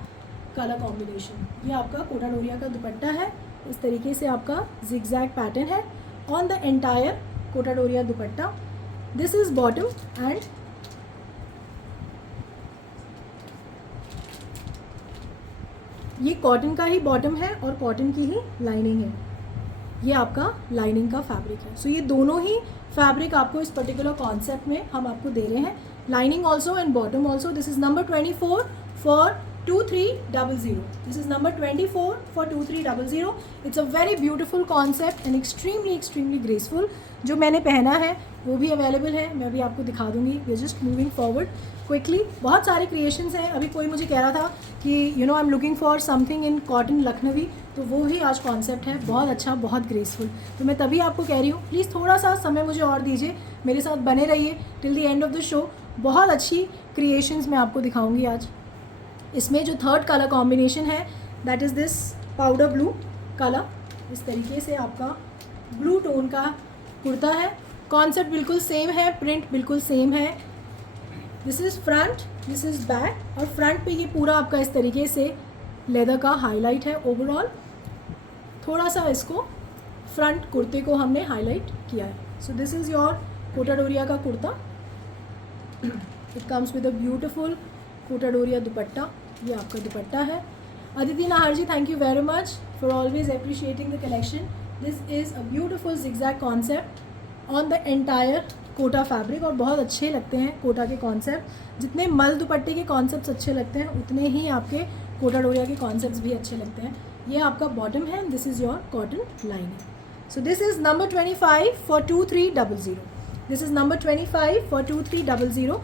colour combination. ये आपका कोटा डोरिया का दुपट्टा है। इस तरीके से आपका जिगजैग पैटर्न है on the entire Kota Doria dupatta. This is bottom and ये कॉटन का ही बॉटम है और कॉटन की ही लाइनिंग है। ये आपका लाइनिंग का फैब्रिक है। सो ये दोनों ही फैब्रिक आपको इस पर्टिकुलर कॉन्सेप्ट में हम आपको दे रहे हैं, lining also and bottom also. This is number 24 for 2300. This is number 24 for 2300. It's a very beautiful concept and extremely graceful. जो मैंने पहना है वो भी अवेलेबल है, मैं भी आपको दिखा दूंगी। We are just moving forward quickly. बहुत सारे क्रिएशंस हैं। अभी कोई मुझे कह रहा था कि I am looking for something in cotton Lucknowi, तो वो ही आज कॉन्सेप्ट है, बहुत अच्छा, बहुत ग्रेसफुल। तो मैं तभी आपको कह रही हूँ प्लीज़ थोड़ा सा समय मुझे और दीजिए, मेरे साथ बने रहिए till the end of the show. बहुत अच्छी क्रिएशंस मैं आपको दिखाऊंगी आज। इसमें जो थर्ड कलर कॉम्बिनेशन है that is this powder blue colour. इस तरीके से आपका ब्लू टोन का कुर्ता है। कॉन्सेप्ट बिल्कुल सेम है, प्रिंट बिल्कुल सेम है। This is front, this is back और फ्रंट पे ये पूरा आपका इस तरीके से लेदर का हाईलाइट है ओवरऑल। थोड़ा सा इसको फ्रंट कुर्ते को हमने हाईलाइट किया है। So this is your Kota डोरिया का kurta. It comes with a beautiful Kota डोरिया दुपट्टा। ये आपका दुपट्टा है। Aditi Nahar ji, thank you very much for always appreciating the collection. This is a beautiful zigzag concept on the entire Kota fabric. और बहुत अच्छे लगते हैं कोटा के कॉन्सेप्ट। जितने मल दुपट्टे के कॉन्सेप्ट्स अच्छे लगते हैं उतने ही आपके कोटा डोरिया के कॉन्सेप्ट्स भी अच्छे लगते हैं। ये आपका बॉटम है, this is your cotton lining. So this is number 25 for 2300। This is number 25 for 2300।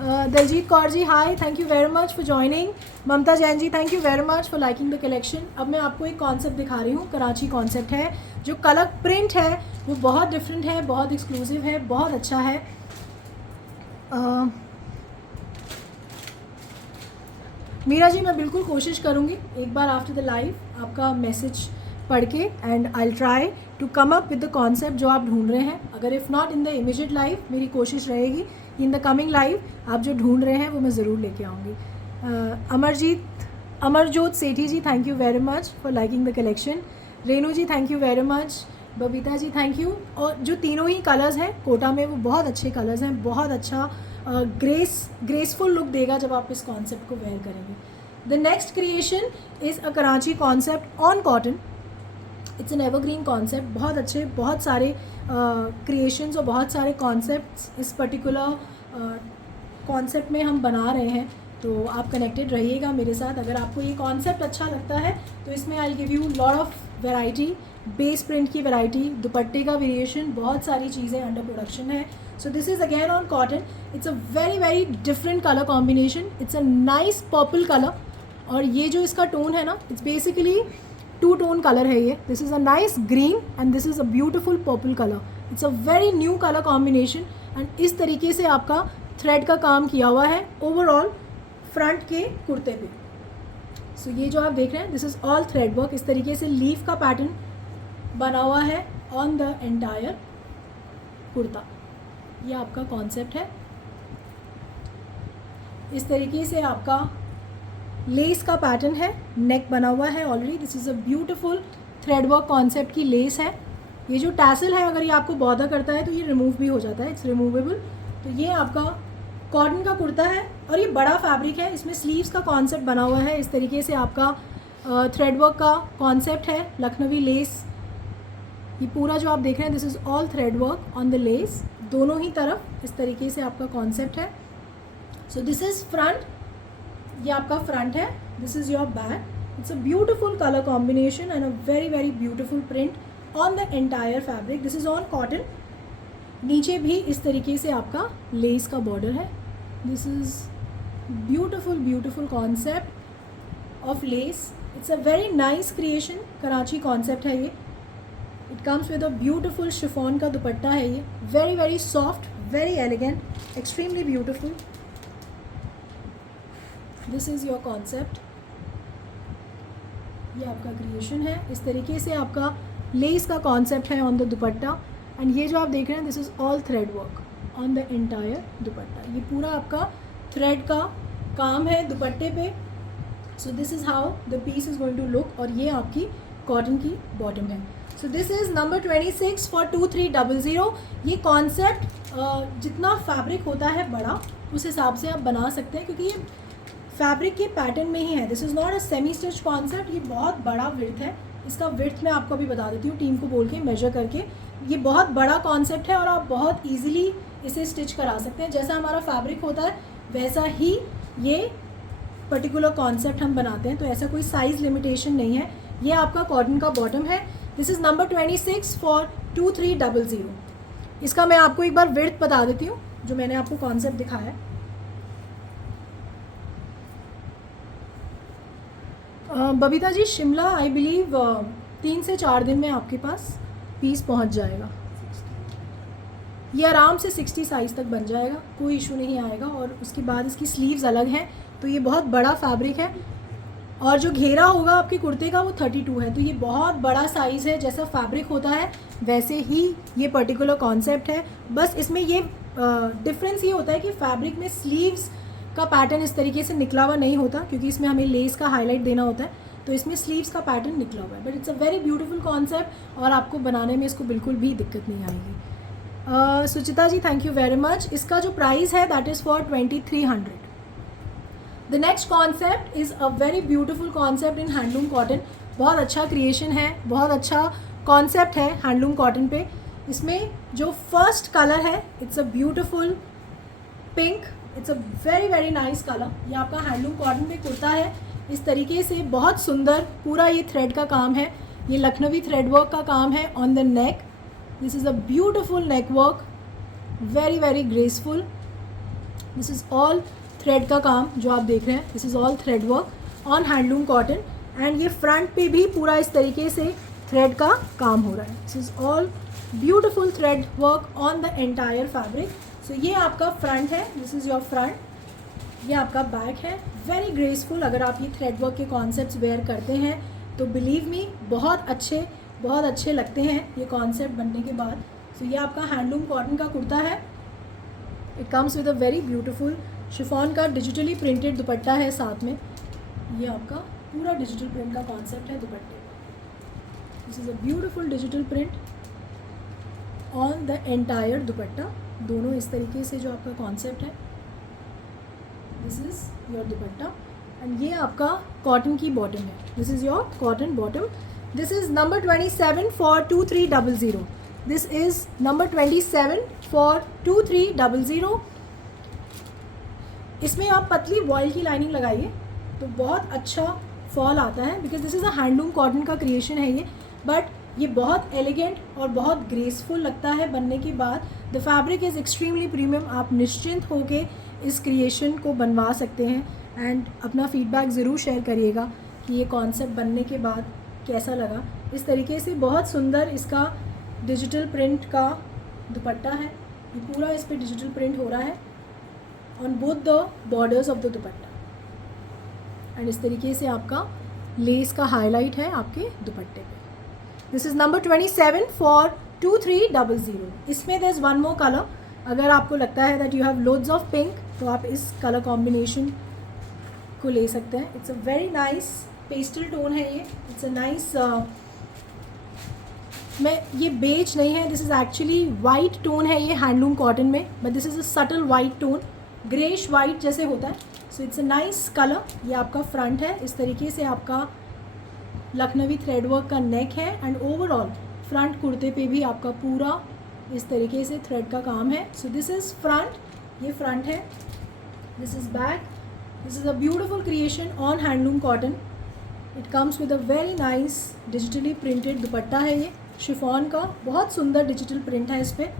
Daljeet Kaur ji, hi, thank you very much for joining. Mamta Jain ji, thank you very much for liking the collection. अब मैं आपको एक कॉन्सेप्ट दिखा रही हूँ, Karachi concept है। जो colour print है वो बहुत डिफरेंट है, बहुत एक्सक्लूसिव है, बहुत अच्छा है। मीरा जी, मैं बिल्कुल कोशिश करूँगी एक बार आफ्टर द लाइव आपका मैसेज पढ़ के and I will try to come up with the concept जो आप ढूंढ रहे हैं। अगर if not in the immediate live, मेरी कोशिश रहेगी इन द कमिंग लाइव आप जो ढूंढ रहे हैं वो मैं ज़रूर लेके आऊँगी। Amarjeet Amarjot Sethi ji, thank you very much for liking the collection. Renu ji, thank you very much. Babita ji, thank you. और जो तीनों ही कलर्स हैं कोटा में, वो बहुत अच्छे कलर्स हैं, बहुत अच्छा ग्रेसफुल लुक देगा जब आप इस कॉन्सेप्ट को वेयर करेंगे। The next creation is a Karachi concept on cotton. It's an evergreen concept. बहुत अच्छे, बहुत सारे क्रिएशंस और बहुत सारे कॉन्सेप्ट्स इस पर्टिकुलर कॉन्सेप्ट में हम बना रहे हैं, तो आप कनेक्टेड रहिएगा मेरे साथ। अगर आपको ये कॉन्सेप्ट अच्छा लगता है तो इसमें I give you lot of variety, base print की वैरायटी, दुपट्टे का वेरिएशन, बहुत सारी चीज़ें अंडर प्रोडक्शन है। So this is again on cotton. It's a very very different colour combination. It's a nice purple colour, और ये जो इसका टोन है ना, इट्स बेसिकली 2 टोन कलर है ये। This is a nice green and this is a beautiful purple colour. It's a very new colour combination and इस तरीके से आपका थ्रेड का काम किया हुआ है ओवरऑल फ्रंट के कुर्ते पे। सो ये जो आप देख रहे हैं, this is all thread work. इस तरीके से लीफ का पैटर्न बना हुआ है ऑन द एंटायर कुर्ता। ये आपका कॉन्सेप्ट है। इस तरीके से आपका लेस का पैटर्न है, नेक बना हुआ है already. This is a beautiful thread work concept की लेस है। ये जो टैसल है, अगर ये आपको बॉदर करता है तो ये रिमूव भी हो जाता है, इट्स रिमूवेबल। तो ये आपका कॉटन का कुर्ता है और ये बड़ा फैब्रिक है। इसमें स्लीव्स का कॉन्सेप्ट बना हुआ है। इस तरीके से आपका थ्रेड वर्क का कॉन्सेप्ट है, लखनवी लेस। ये पूरा जो आप देख रहे हैं, this is all thread work on the less, दोनों ही तरफ इस तरीके से आपका कॉन्सेप्ट है। सो दिस इज़ फ्रंट, ये आपका फ्रंट है। This is your back. It's a beautiful colour combination and a very very beautiful print on the entire fabric. This is on cotton. नीचे भी इस तरीके से आपका लेस का बॉर्डर है। This is beautiful beautiful concept of less. It's a very nice creation, Karachi concept है ये। It comes with a beautiful chiffon का दुपट्टा है ये, very very soft, very elegant, extremely beautiful. This is your concept. ये आपका creation है। इस तरीके से आपका लेस का कॉन्सेप्ट है ऑन द दुपट्टा एंड ये जो आप देख रहे हैं, this is all thread work on the entire dupatta. ये पूरा आपका थ्रेड का काम है दुपट्टे पे। So this is how the piece is going to look. और ये आपकी कॉटन की बॉटम है। So this is number 26 for 2300। ये कॉन्सेप्ट जितना फैब्रिक होता है बड़ा, उस हिसाब से आप बना सकते हैं, क्योंकि ये फैब्रिक के पैटर्न में ही है। This is not a semi stitch concept. ये बहुत बड़ा विड्थ है। इसका विड्थ मैं आपको अभी बता देती हूँ, टीम को बोल के मेजर करके। ये बहुत बड़ा कॉन्सेप्ट है और आप बहुत ईजिली इसे स्टिच करा सकते हैं। जैसा हमारा फैब्रिक होता है वैसा ही ये पर्टिकुलर कॉन्सेप्ट हम बनाते हैं, तो ऐसा कोई साइज़ लिमिटेशन नहीं है। ये आपका कॉटन का बॉटम है। This is number 26 for 2300। इसका मैं आपको एक बार विड्थ बता देती हूँ, जो मैंने आपको कॉन्सेप्ट दिखाया है। बबीता जी, शिमला आई बिलीव 3 से 4 दिन में आपके पास पीस पहुंच जाएगा। ये आराम से 60 साइज़ तक बन जाएगा, कोई इशू नहीं आएगा। और उसके बाद इसकी स्लीव्स अलग हैं, तो ये बहुत बड़ा फैब्रिक है। और जो घेरा होगा आपके कुर्ते का वो 32 है, तो ये बहुत बड़ा साइज़ है। जैसा फैब्रिक होता है वैसे ही ये पर्टिकुलर कॉन्सेप्ट है। बस इसमें ये डिफरेंस ये होता है कि फैब्रिक में स्लीव्स का पैटर्न इस तरीके से निकला हुआ नहीं होता, क्योंकि इसमें हमें लेस का हाईलाइट देना होता है, तो इसमें स्लीव्स का पैटर्न निकला हुआ है। But it's a very beautiful concept और आपको बनाने में इसको बिल्कुल भी दिक्कत नहीं आएगी। सुचिता जी, थैंक यू वेरी मच। इसका जो प्राइस है that is for 2300। The next concept is a very beautiful concept in handloom cotton. बहुत अच्छा क्रिएशन है, बहुत अच्छा कॉन्सेप्ट है हैंडलूम कॉटन पे। इसमें जो फर्स्ट कलर है, it's a beautiful pink. It's a very very nice colour. ये आपका हैंडलूम कॉटन पे कुर्ता है। इस तरीके से बहुत सुंदर पूरा ये थ्रेड का काम है। ये लखनवी थ्रेड वर्क का काम है on the neck. This is a beautiful neck work, very very graceful. This is all thread का काम जो आप देख रहे हैं, this is all thread work on handloom cotton. And ये फ्रंट पे भी पूरा इस तरीके से थ्रेड का काम हो रहा है। This is all beautiful thread work on the entire fabric. So ये आपका फ्रंट है, दिस इज़ योर फ्रंट। ये आपका बैक है, वेरी ग्रेसफुल। अगर आप ये थ्रेड वर्क के कॉन्सेप्ट्स वेयर करते हैं तो बिलीव मी बहुत अच्छे लगते हैं ये कॉन्सेप्ट बनने के बाद। सो ये आपका हैंडलूम कॉटन का कुर्ता है। It comes with a very beautiful chiffon का डिजिटली प्रिंटेड दुपट्टा है साथ में। ये आपका पूरा डिजिटल प्रिंट का कॉन्सेप्ट है दुपट्टे। This is a beautiful digital print on the entire दुपट्टा। दोनों इस तरीके से जो आपका कॉन्सेप्ट है, this is your dupatta and ये आपका कॉटन की बॉटम है। This is your cotton bottom. This is number 27 for 2300। This is number 27 for 2300। इसमें आप पतली वॉयल की लाइनिंग लगाइए तो बहुत अच्छा फॉल आता है, because this is a handloom cotton का क्रिएशन है ये, बट ये बहुत एलिगेंट और बहुत ग्रेसफुल लगता है बनने के बाद। The fabric is extremely premium. आप निश्चिंत होके इस क्रिएशन को बनवा सकते हैं एंड अपना फीडबैक ज़रूर शेयर करिएगा कि ये कॉन्सेप्ट बनने के बाद कैसा लगा। इस तरीके से बहुत सुंदर इसका डिजिटल प्रिंट का दुपट्टा है। ये पूरा इस पर डिजिटल प्रिंट हो रहा है on both the borders of the dupatta and इस तरीके से आपका लेस का हाईलाइट है आपके दुपट्टे पे। This is number 27 for 2300। इसमें there is one more colour. अगर आपको लगता है that you have loads of pink तो आप इस कलर कॉम्बिनेशन को ले सकते हैं। It's a very nice pastel tone है ये। इट्स अ नाइस ये बेज नहीं है, this is actually white tone है ये हैंडलूम कॉटन में, but this is a subtle white tone, greyish white जैसे होता है। So it's a nice colour. ये आपका फ्रंट है। इस तरीके से आपका लखनवी थ्रेडवर्क का नेक है एंड ओवरऑल फ्रंट कुर्ते पे भी आपका पूरा इस तरीके से थ्रेड का काम है। सो दिस इज़ फ्रंट, ये फ्रंट है। This is back. This is a beautiful creation on handloom cotton. It comes with a very nice digitally printed दुपट्टा है ये शिफॉन का। बहुत सुंदर डिजिटल प्रिंट है इस पर।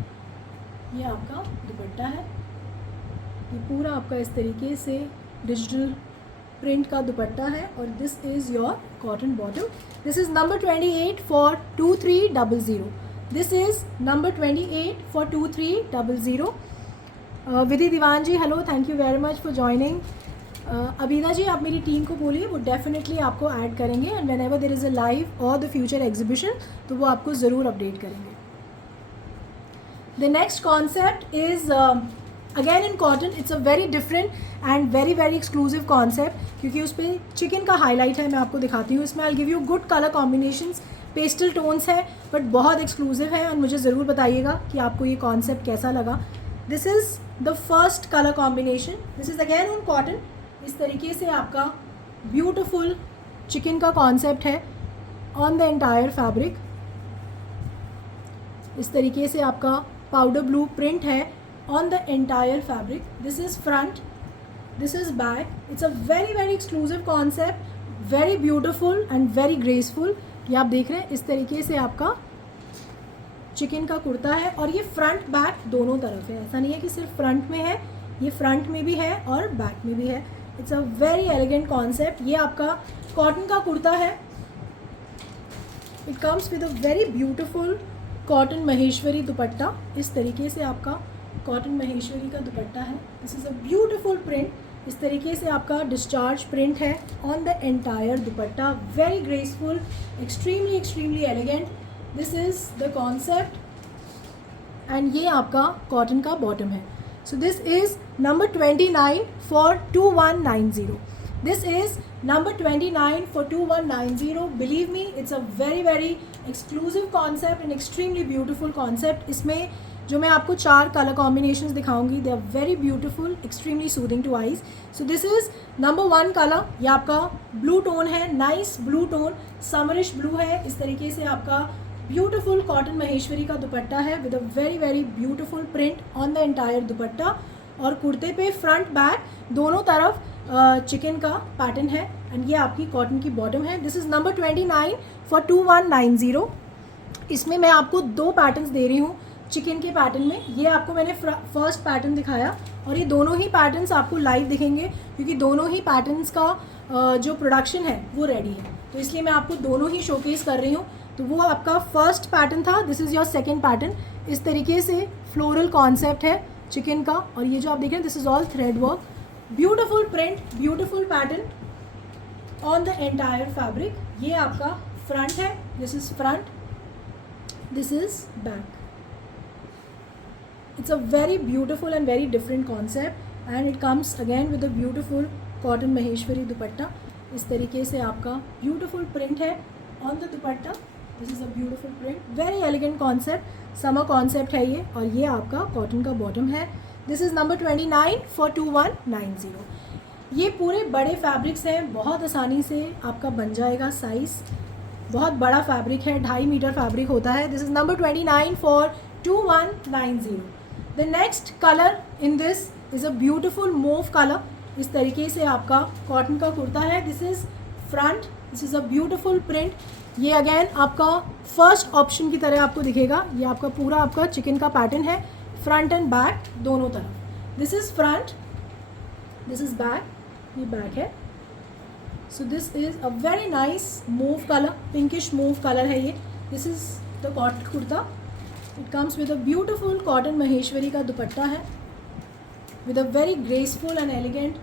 ये आपका दुपट्टा है। ये पूरा आपका इस तरीके से डिजिटल प्रिंट का दुपट्टा है और this is your cotton bottom. This is number 28 for 2300। This is number 28 for 2300। Vidhi Diwan ji hello, thank you very much for joining. Abida ji आप मेरी टीम को बोलिए, वो डेफिनेटली आपको ऐड करेंगे and whenever there is a live और द फ्यूचर एग्जीबिशन तो वो आपको ज़रूर अपडेट करेंगे। The next concept is again in cotton. It's a very different and very very exclusive concept, क्योंकि उस पर चिकन का हाईलाइट है। मैं आपको दिखाती हूँ। इसमें I give you good colour combinations, pastel tones है बट बहुत एक्सक्लूसिव है। और मुझे ज़रूर बताइएगा कि आपको ये कॉन्सेप्ट कैसा लगा। This is the first colour combination. This is again on cotton. इस तरीके से आपका ब्यूटिफुल चिकन का कॉन्सेप्ट है ऑन द एंटायर फैब्रिक। इस तरीके से आपका पाउडर ब्लू प्रिंट है on the entire fabric. This is front, this is back. It's a very very exclusive concept, very beautiful and very graceful. ये आप देख रहे हैं इस तरीके से आपका चिकन का कुर्ता है और ये फ्रंट बैक दोनों तरफ है। ऐसा नहीं है कि सिर्फ फ्रंट में है, ये फ्रंट में भी है और बैक में भी है। It's a very elegant concept. ये आपका कॉटन का कुर्ता है। It comes with a very beautiful cotton Maheshwari दुपट्टा। इस तरीके से आपका कॉटन महेश्वरी का दुपट्टा है। This is a beautiful print. इस तरीके से आपका डिस्चार्ज प्रिंट है on the entire dupatta. Very graceful, extremely extremely elegant. This is the concept and ये आपका कॉटन का बॉटम है। So this is number 29 for 2190। This is number 29 for 2190। Believe me, it's a very very exclusive concept and extremely beautiful concept. इसमें जो मैं आपको 4 colour combinations दिखाऊंगी, they are very beautiful, extremely soothing to eyes. So this is number 1 colour. ये आपका blue tone है, nice blue tone, summerish blue है। इस तरीके से आपका ब्यूटिफुल कॉटन महेश्वरी का दुपट्टा है with a very very beautiful print on the entire दुपट्टा। और कुर्ते पे फ्रंट बैक दोनों तरफ चिकन का पैटर्न है एंड ये आपकी कॉटन की बॉटम है। This is number 29 for 2190। इसमें मैं आपको 2 पैटर्न्स दे रही हूँ चिकन के पैटर्न में। ये आपको मैंने फर्स्ट पैटर्न दिखाया और ये दोनों ही पैटर्न्स आपको लाइव दिखेंगे क्योंकि दोनों ही पैटर्न्स का जो प्रोडक्शन है वो रेडी है, तो इसलिए मैं आपको दोनों ही शोकेस कर रही हूँ। तो वो आपका फर्स्ट पैटर्न था, this is your second pattern. इस तरीके से फ्लोरल कॉन्सेप्ट है चिकन का और ये जो आप देख रहे हैं this is all thread work, beautiful print, beautiful pattern on the entire fabric. ये आपका फ्रंट है, this is front, this is back. It's a very beautiful and very different concept and it comes again with a beautiful cotton maheshwari dupatta. इस तरीके से आपका beautiful print है on the dupatta. This is a beautiful print, very elegant concept, summer concept है ये। और ये आपका कॉटन का बॉटम है। This is number 29 for 2190। ये पूरे बड़े फैब्रिक्स हैं, बहुत आसानी से आपका बन जाएगा साइज़। बहुत बड़ा फैब्रिक है, 2.5 मीटर फैब्रिक होता है। This is number 29 for 2190। The next colour in this is a beautiful move colour. इस तरीके से आपका कॉटन का कुर्ता है। This is front, this is a beautiful print. ये अगेन आपका फर्स्ट ऑप्शन की तरह आपको दिखेगा। ये आपका पूरा आपका चिकन का पैटर्न है, फ्रंट एंड बैक दोनों तरफ। This is front, this is back, ये बैक है। So this is a very nice move colour, pinkish move colour है ये। This is the cotton kurta. It comes with a beautiful cotton Maheshwari का दुपट्टा है with a very graceful and elegant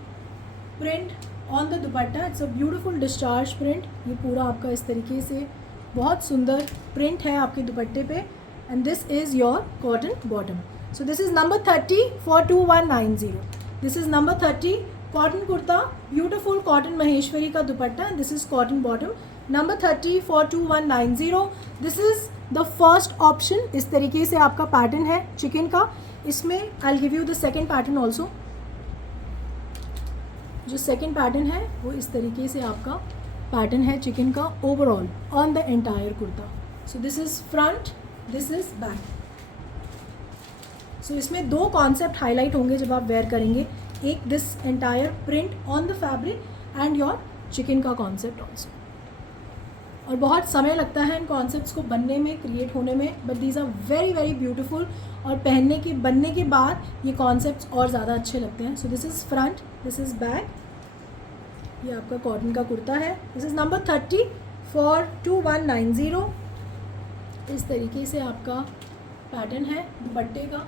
print on the dupatta. It's a beautiful discharge print. ये पूरा आपका इस तरीके से बहुत सुंदर प्रिंट है आपके दुपट्टे पे। and this is your cotton bottom. So this is number 30 for 2190. This is number 30 cotton kurta, beautiful cotton maheshwari का दुपट्टा, and this is cotton bottom. Number 30 for 2190. This is the first option. इस तरीके से आपका pattern है चिकन का। इसमें I give you the second pattern also. जो second pattern है वो इस तरीके से आपका पैटर्न है चिकन का overall on the entire kurta. So this is front, this is back. So इसमें दो कॉन्सेप्ट हाईलाइट होंगे जब आप वेयर करेंगे, एक this entire print on the fabric and your chicken का कॉन्सेप्ट ऑल्सो। और बहुत समय लगता है इन कॉन्सेप्ट्स को बनने में, क्रिएट होने में, but these are very very beautiful. और पहनने के बनने के बाद ये कॉन्सेप्ट्स और ज़्यादा अच्छे लगते हैं। So this is front, this is back. ये आपका कॉटन का कुर्ता है। This is number 30 for 2190। इस तरीके से आपका पैटर्न है दुपट्टे का।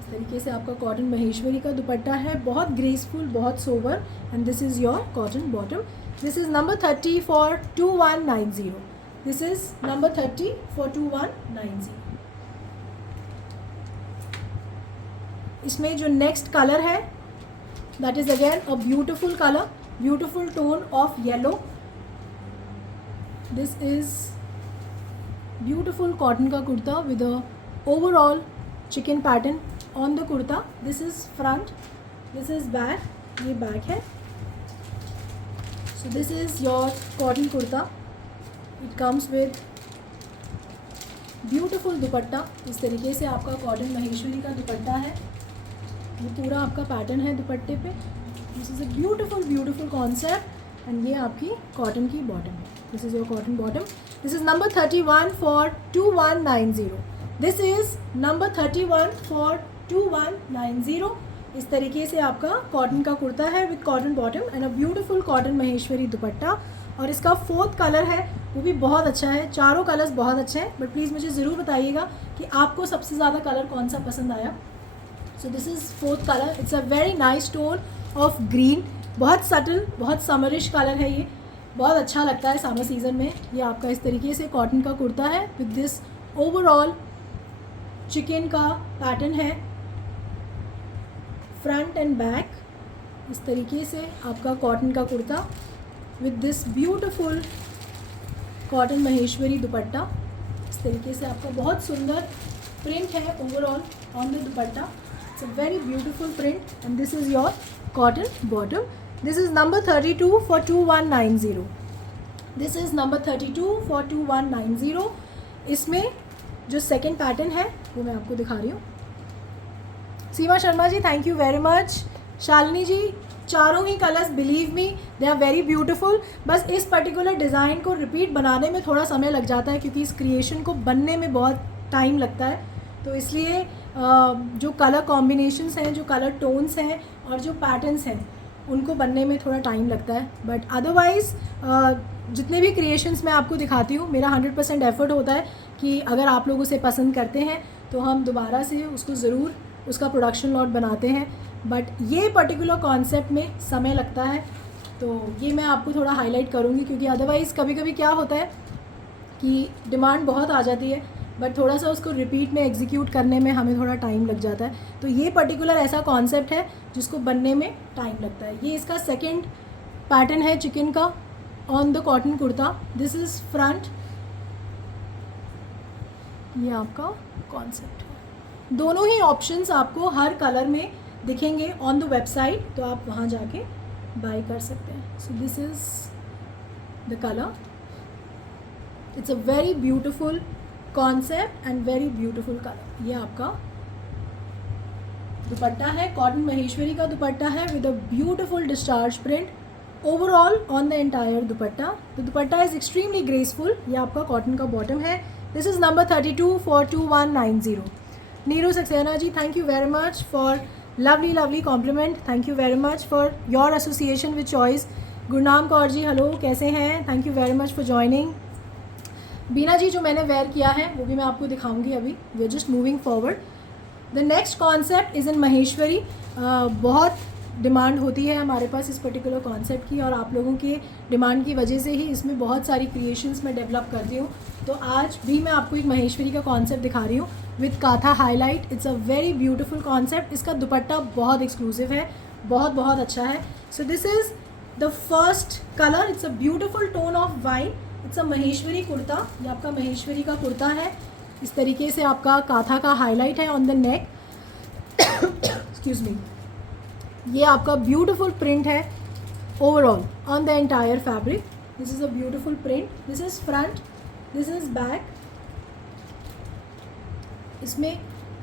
इस तरीके से आपका कॉटन महेश्वरी का दुपट्टा है, बहुत ग्रेसफुल, बहुत sober. And this is your cotton bottom. This is number 30 for 2190। This is number 30 for 2190। इसमें जो नेक्स्ट कलर है that is again a beautiful colour, beautiful tone of yellow. This is beautiful cotton का kurta with a overall chikan pattern on the kurta. This is front, this is back, ये back है। So this is your cotton kurta. It comes with beautiful dupatta. इस तरीके से आपका cotton Maheshwari का दुपट्टा है। ये पूरा आपका पैटर्न है दुपट्टे पे। This is a beautiful beautiful concept. And ये आपकी कॉटन की बॉटम है। This is your cotton bottom. This is number 31 for 2190। This is number 31 for 2190। इस तरीके से आपका कॉटन का कुर्ता है with cotton bottom and a beautiful cotton Maheshwari दुपट्टा। और इसका फोर्थ कलर है वो भी बहुत अच्छा है। चारों कलर्स बहुत अच्छे हैं, बट प्लीज़ मुझे ज़रूर बताइएगा कि आपको सबसे ज़्यादा कलर कौन सा पसंद आया। सो this is fourth colour. It's a very nice tone of green, बहुत सटल, बहुत समरिश कलर है ये, बहुत अच्छा लगता है समर सीज़न में। ये आपका इस तरीके से कॉटन का कुर्ता है विद दिस ओवरऑल चिकन का पैटर्न है, फ्रंट एंड बैक। इस तरीके से आपका कॉटन का kurta with this beautiful cotton Maheshwari दुपट्टा। इस तरीके से आपका बहुत सुंदर प्रिंट है overall on the dupatta. It's a very beautiful print and this is your cotton bottom. This is number 32 for 2190। This is number 32 for 2190। इसमें जो सेकेंड पैटर्न है वो मैं आपको दिखा रही हूँ। Seema Sharma ji, thank you very much. Shalini ji, चारों ही colours believe me they are very beautiful. बस इस पर्टिकुलर डिज़ाइन को रिपीट बनाने में थोड़ा समय लग जाता है, क्योंकि इस क्रिएशन को बनने में बहुत टाइम लगता है। तो इसलिए जो कलर कॉम्बिनेशंस हैं, जो कलर टोन्स हैं और जो पैटर्न्स हैं, उनको बनने में थोड़ा टाइम लगता है। बट अदरवाइज़ जितने भी क्रिएशंस मैं आपको दिखाती हूँ, मेरा 100% एफर्ट होता है कि अगर आप लोग उसे पसंद करते हैं तो हम दोबारा से उसको ज़रूर उसका प्रोडक्शन लॉट बनाते हैं। बट ये पर्टिकुलर कॉन्सेप्ट में समय लगता है, तो ये मैं आपको थोड़ा हाईलाइट करूँगी, क्योंकि अदरवाइज़ कभी कभी क्या होता है कि डिमांड बहुत आ जाती है, बट थोड़ा सा उसको रिपीट में एग्जीक्यूट करने में हमें थोड़ा टाइम लग जाता है। तो ये पर्टिकुलर ऐसा कॉन्सेप्ट है जिसको बनने में टाइम लगता है। ये इसका सेकेंड पैटर्न है चिकन का on the cotton kurta. This is front. ये आपका कॉन्सेप्ट है. दोनों ही ऑप्शंस आपको हर कलर में दिखेंगे ऑन द वेबसाइट, तो आप वहाँ जाके बाय कर सकते हैं. So this is the colour. It's a very beautiful concept and very beautiful colour. ये आपका दुपट्टा है, कॉटन महेश्वरी का दुपट्टा है with a beautiful discharge print overall on the entire dupatta. The dupatta is extremely graceful. ये आपका कॉटन का बॉटम है. This is number 32 for 2190. Neeru Saxena ji, thank you very much for lovely compliment. Thank you very much for your association with choice. Gurnam Kaur ji, hello, कैसे हैं? Thank you very much for joining. Beena ji, जो मैंने where किया है वो भी मैं आपको दिखाऊंगी अभी. We are just moving forward. The next concept is in Maheshwari. बहुत डिमांड होती है हमारे पास इस पर्टिकुलर कॉन्सेप्ट की, और आप लोगों की डिमांड की वजह से ही इसमें बहुत सारी क्रिएशंस मैं डेवलप करती हूँ. तो आज भी मैं आपको एक महेश्वरी का कॉन्सेप्ट दिखा रही हूँ with kantha highlight. It's a very beautiful concept. इसका दुपट्टा बहुत एक्सक्लूसिव है, बहुत अच्छा है. So this is the first colour. It's a beautiful tone of wine. It's a Maheshwari kurta. ये आपका महेश्वरी का कुर्ता है. इस तरीके से आपका काथा का हाईलाइट है on the neck. Excuse me. ये आपका ब्यूटीफुल प्रिंट है overall on the entire fabric. This is a beautiful print. This is front, this is back. इसमें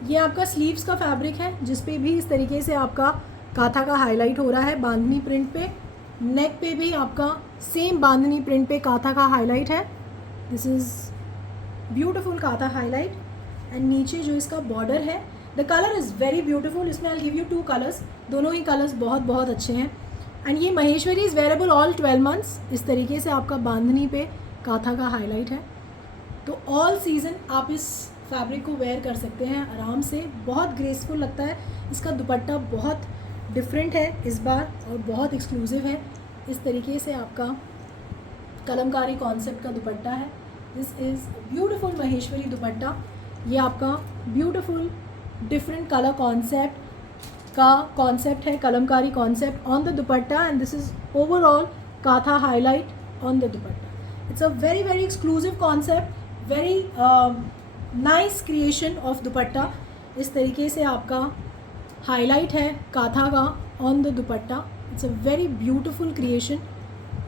ये आपका स्लीव्स का फैब्रिक है जिस पे भी इस तरीके से आपका काथा का हाईलाइट हो रहा है बांधनी प्रिंट पे. नेक पे भी आपका सेम बांधनी प्रिंट पे काथा का हाईलाइट है. This is beautiful kantha highlight. And नीचे जो इसका बॉर्डर है, the colour is very beautiful. इसमें आई गिव यू 2 कलर्स. दोनों ही कलर्स बहुत अच्छे हैं. एंड ये Maheshwari is wearable all 12 months. इस तरीके से आपका बांधनी पे काथा का हाईलाइट है. तो ऑल सीज़न आप इस फैब्रिक को वेयर कर सकते हैं आराम से. बहुत ग्रेसफुल लगता है. इसका दुपट्टा बहुत डिफरेंट है इस बार और बहुत एक्सक्लूसिव है. इस तरीके से आपका कलमकारी कॉन्सेप्ट का दुपट्टा है. This is beautiful Maheshwari dupatta. ये आपका ब्यूटीफुल डिफरेंट कलर कॉन्सेप्ट का कॉन्सेप्ट है, Kalamkari concept on the dupatta. And this is overall kantha highlight on the dupatta. It's a very exclusive concept. Very nice creation of dupatta. इस तरीके से आपका हाईलाइट है काथा का on the dupatta. It's a very beautiful creation.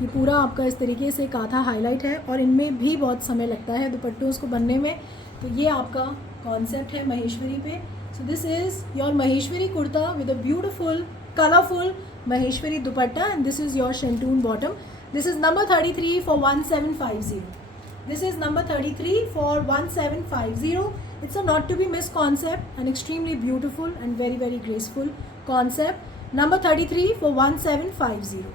ये पूरा आपका इस तरीके से काथा हाईलाइट है और इनमें भी बहुत समय लगता है दुपट्टों को बनने में. तो ये आपका कॉन्सेप्ट है महेश्वरी पे. So this is your Maheshwari kurta with a beautiful colourful Maheshwari dupatta. And this is your शेंटून bottom. This is number 33 for 1750. This is number 33 for 1750. It's a not to be missed concept, an extremely beautiful and very graceful concept. Number 33 for 1750.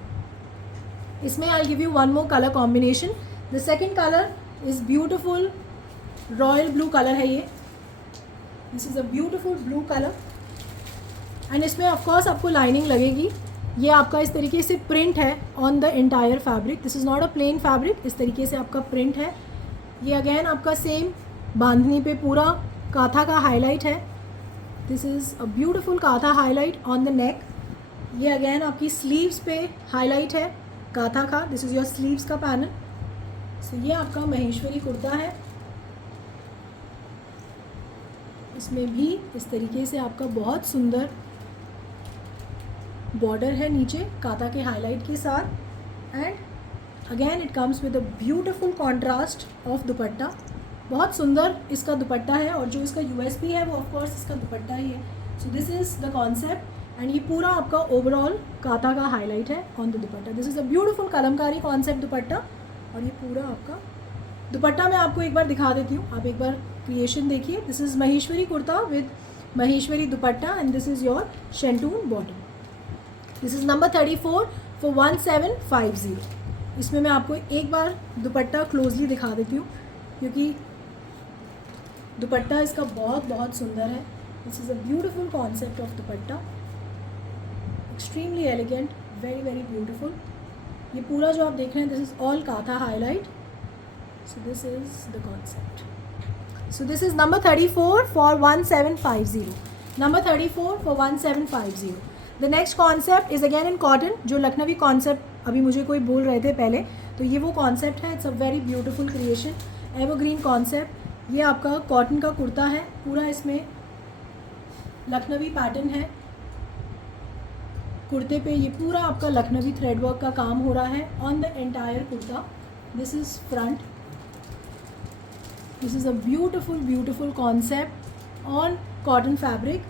इसमें I'll give you one more color combination. The second color is beautiful royal blue color है ये. This is a beautiful blue color. And इसमें of course आपको lining लगेगी. ये आपका इस तरीके से प्रिंट है on the entire fabric. This is not a plane fabric. इस तरीके से आपका प्रिंट है. ये अगेन आपका सेम बांधनी पे पूरा काथा का हाईलाइट है. This is a beautiful kantha highlight on the neck. ये अगेन आपकी स्लीव्स पे हाईलाइट है काथा का. दिस इज़ योर स्लीव्स का पैनल. सो ये आपका महेश्वरी कुर्ता है. इसमें भी इस तरीके से आपका बहुत सुंदर बॉर्डर है नीचे काथा के हाईलाइट के साथ. And again it comes with a beautiful contrast of दुपट्टा. बहुत सुंदर इसका दुपट्टा है और जो इसका यूएसपी है वो ऑफकोर्स इसका दुपट्टा ही है. So this is the concept. And ये पूरा आपका ओवरऑल काथा का हाईलाइट है on the dupatta. This is a beautiful Kalamkari concept dupatta. और ये पूरा आपका दुपट्टा मैं आपको एक बार दिखा देती हूँ. आप एक बार क्रिएशन देखिए. This is Maheshwari kurta with Maheshwari dupatta. And this is your शेंटून bottom. This is number 34 for 1750. इसमें मैं आपको एक बार दुपट्टा क्लोजली दिखा देती हूँ क्योंकि दुपट्टा इसका बहुत सुंदर है. This is a beautiful concept of dupatta. Extremely elegant, very beautiful. ये पूरा जो आप देख रहे हैं this is all kantha highlight. So this is the concept. So this is number 34 for 1750. Number 34 for 1750. The next concept is again in cotton, जो Lucknowi concept अभी मुझे कोई बोल रहे थे पहले, तो ये वो कॉन्सेप्ट है. It's a very beautiful creation, evergreen concept. ये आपका कॉटन का कुर्ता है, पूरा इसमें लखनवी पैटर्न है. कुर्ते पे ये पूरा आपका लखनवी थ्रेड वर्क का काम हो रहा है on the entire kurta. This is front. This is a beautiful concept on cotton fabric.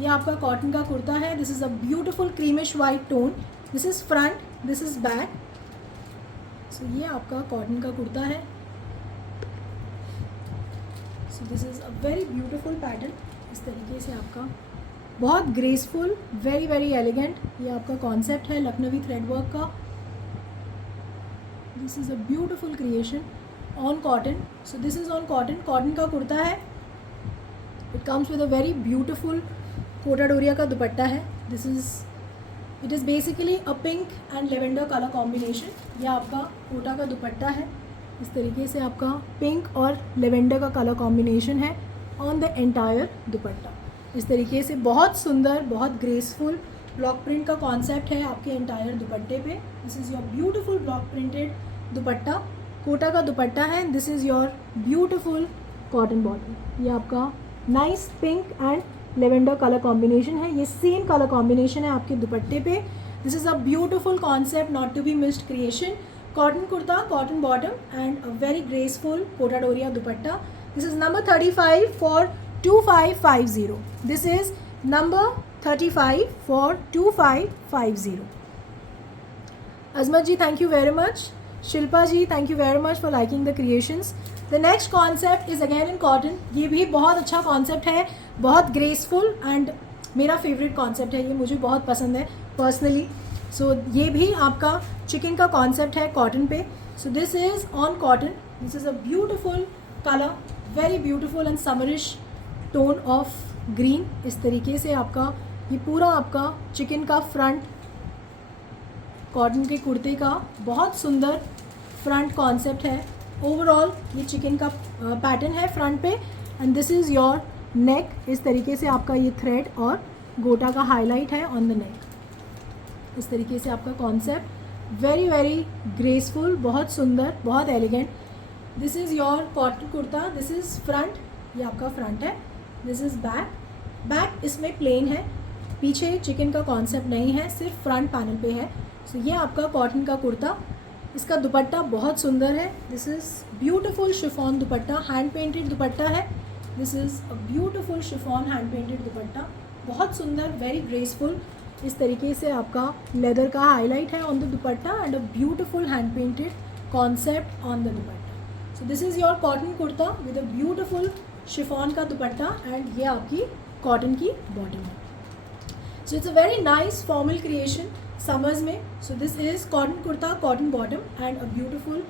ये आपका कॉटन का कुर्ता है. This is a beautiful creamish white tone. This is front, this is back. So ये आपका कॉटन का कुर्ता है. So this is a very beautiful pattern. इस तरीके से आपका बहुत ग्रेसफुल, वेरी वेरी एलिगेंट ये आपका कॉन्सेप्ट है लखनवी थ्रेड वर्क का. This is a beautiful creation on cotton. So this is on cotton. Cotton का कुर्ता है. It comes with a very beautiful Kota डोरिया का दुपट्टा है. It is basically a pink and lavender colour combination. यह आपका कोटा का दुपट्टा है. इस तरीके से आपका पिंक और लेवेंडर का कलर कॉम्बिनेशन है ऑन द एंटायर दुपट्टा. इस तरीके से बहुत सुंदर, बहुत ग्रेसफुल ब्लॉक प्रिंट का कॉन्सेप्ट है आपके एंटायर दुपट्टे पे. This is your beautiful block printed dupatta, Kota का दुपट्टा है. This is your beautiful cotton bottom. ये आपका nice pink and lavender colour combination है. ये सेम कलर कॉम्बिनेशन है आपके दुपट्टे पे. This is a beautiful concept, not to be missed creation. Cotton kurta, cotton bottom and a very graceful Kota डोरिया dupatta. This is number 35 for 2550. This is number 35 for 2550. Azmat ji, thank you very much. Shilpa ji, thank you very much for liking the creations. The next concept is again in cotton. ये भी बहुत अच्छा concept है, बहुत graceful and मेरा favourite concept है. ये मुझे बहुत पसंद है पर्सनली. सो ये भी आपका चिकन का कॉन्सेप्ट है कॉटन पे. So this is on cotton. This is a beautiful colour, very beautiful and summerish tone of green. इस तरीके से आपका ये पूरा आपका चिकन का फ्रंट, कॉटन के कुर्ते का बहुत सुंदर फ्रंट कॉन्सेप्ट है. ओवरऑल ये चिकन का पैटर्न है फ्रंट पे. And this is your neck. इस तरीके से आपका ये थ्रेड और गोटा का हाईलाइट है ऑन द नेक. इस तरीके से आपका कॉन्सेप्ट वेरी वेरी ग्रेसफुल, बहुत सुंदर, बहुत elegant. This is your cotton kurta. This is front, ये आपका फ्रंट है. This is back. बैक इसमें प्लेन है, पीछे चिकन का कॉन्सेप्ट नहीं है, सिर्फ फ्रंट पैनल पे है. सो ये आपका कॉटन का कुर्ता. इसका दुपट्टा बहुत सुंदर है. This is beautiful chiffon dupatta, hand painted dupatta है. This is a beautiful chiffon hand painted dupatta, बहुत सुंदर, वेरी ग्रेसफुल. इस तरीके से आपका लेदर का हाईलाइट है on the dupatta and a beautiful hand painted concept on the dupatta. So this is your cotton kurta with a beautiful chiffon का दुपट्टा एंड ये आपकी कॉटन की बॉटम है. So it's a very nice formal creation summers में. So this is cotton kurta, cotton bottom and a beautiful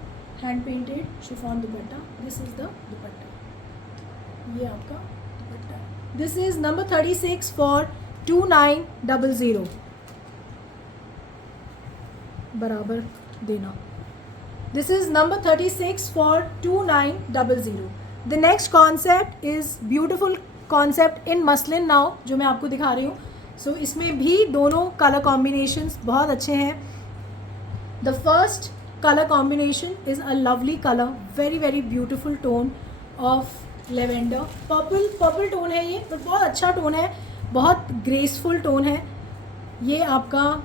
hand painted chiffon dupatta. This is the dupatta, ये आपका दुपट्टा है. This is number 36 for 2900. बराबर देना. This is number 36 for 2900. The next concept is beautiful concept in muslin now, जो मैं आपको दिखा रही हूँ. सो इसमें भी दोनों कलर कॉम्बिनेशंस बहुत अच्छे हैं. The first colour combination is a lovely colour, very very beautiful tone of lavender. Purple tone है ये, बट बहुत अच्छा टोन है, बहुत ग्रेसफुल टोन है. ये आपका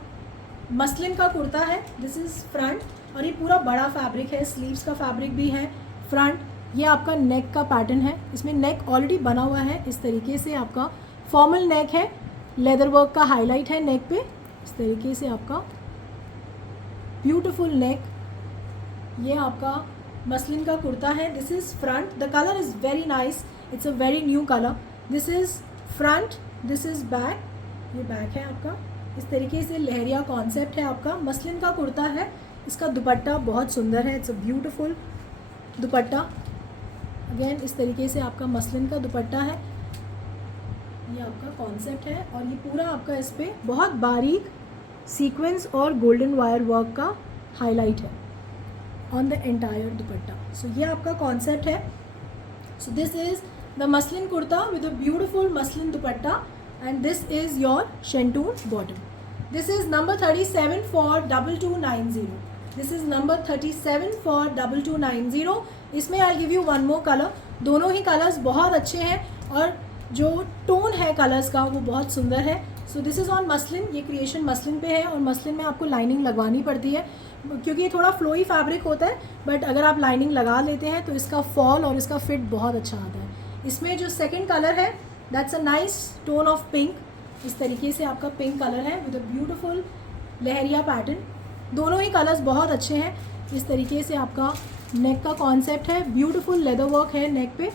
मसलिन का कुर्ता है. दिस इज़ फ्रंट और ये पूरा बड़ा फैब्रिक है, स्लीव्स का फैब्रिक भी है फ्रंट. ये आपका नेक का पैटर्न है, इसमें नेक ऑलरेडी बना हुआ है. इस तरीके से आपका फॉर्मल नेक है, लेदर वर्क का हाईलाइट है नेक पे. इस तरीके से आपका ब्यूटीफुल नेक. ये आपका मसलिन का कुर्ता है. This is front. The colour is very nice, it's a very new colour. This is front, this is back. ये बैक है आपका. इस तरीके से लहरिया कॉन्सेप्ट है आपका. मसलिन का कुर्ता है. इसका दुपट्टा बहुत सुंदर है, it's a beautiful dupatta. Again इस तरीके से आपका मसलिन का दुपट्टा है. ये आपका कॉन्सेप्ट है और ये पूरा आपका इस पर बहुत बारीक सीक्वेंस और गोल्डन वायर वर्क का हाईलाइट है ऑन द एंटायर दुपट्टा. सो ये आपका कॉन्सेप्ट है. So this is the muslin kurta with a beautiful muslin dupatta and this is your Shantoon bottom. This is number 37 for 2290. This is number 37 for 2290. इसमें I'll give you one more color. दोनों ही colours बहुत अच्छे हैं और जो tone है colours का वो बहुत सुंदर है. So this is on muslin. ये क्रिएशन मसलिन पे है और मसलिन में आपको लाइनिंग लगवानी पड़ती है क्योंकि ये थोड़ा फ्लोई फैब्रिक होता है, बट अगर आप लाइनिंग लगा लेते हैं तो इसका फॉल और इसका फिट बहुत अच्छा आता है. इसमें जो सेकंड कलर है that's a nice tone of pink. इस तरीके से आपका पिंक कलर है with a beautiful leheriya pattern. दोनों ही कलर्स बहुत अच्छे हैं. इस तरीके से आपका नेक का कॉन्सेप्ट है. ब्यूटीफुल लेदर वर्क है नेक पे.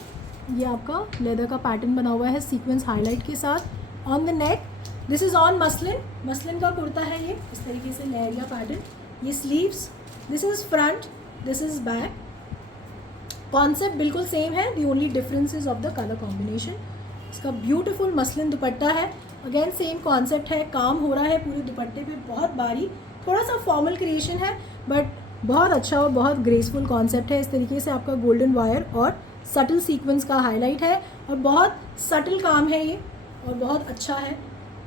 ये आपका लेदर का पैटर्न बना हुआ है सीक्वेंस हाईलाइट के साथ on the neck. This is on muslin. Muslin का कुर्ता है ये. इस तरीके से लहरिया पैटर्न. ये sleeves. This is front, this is back. Concept बिल्कुल सेम है. दी only difference is of the colour combination. इसका ब्यूटीफुल मसलिन दुपट्टा है. अगेन सेम कॉन्सेप्ट है. काम हो रहा है पूरे दुपट्टे पे. बहुत बारीक, थोड़ा सा फॉर्मल क्रिएशन है बट बहुत अच्छा और बहुत ग्रेसफुल कॉन्सेप्ट है. इस तरीके से आपका गोल्डन वायर और सटल सीक्वेंस का हाईलाइट है और बहुत सटल काम है ये और बहुत अच्छा है.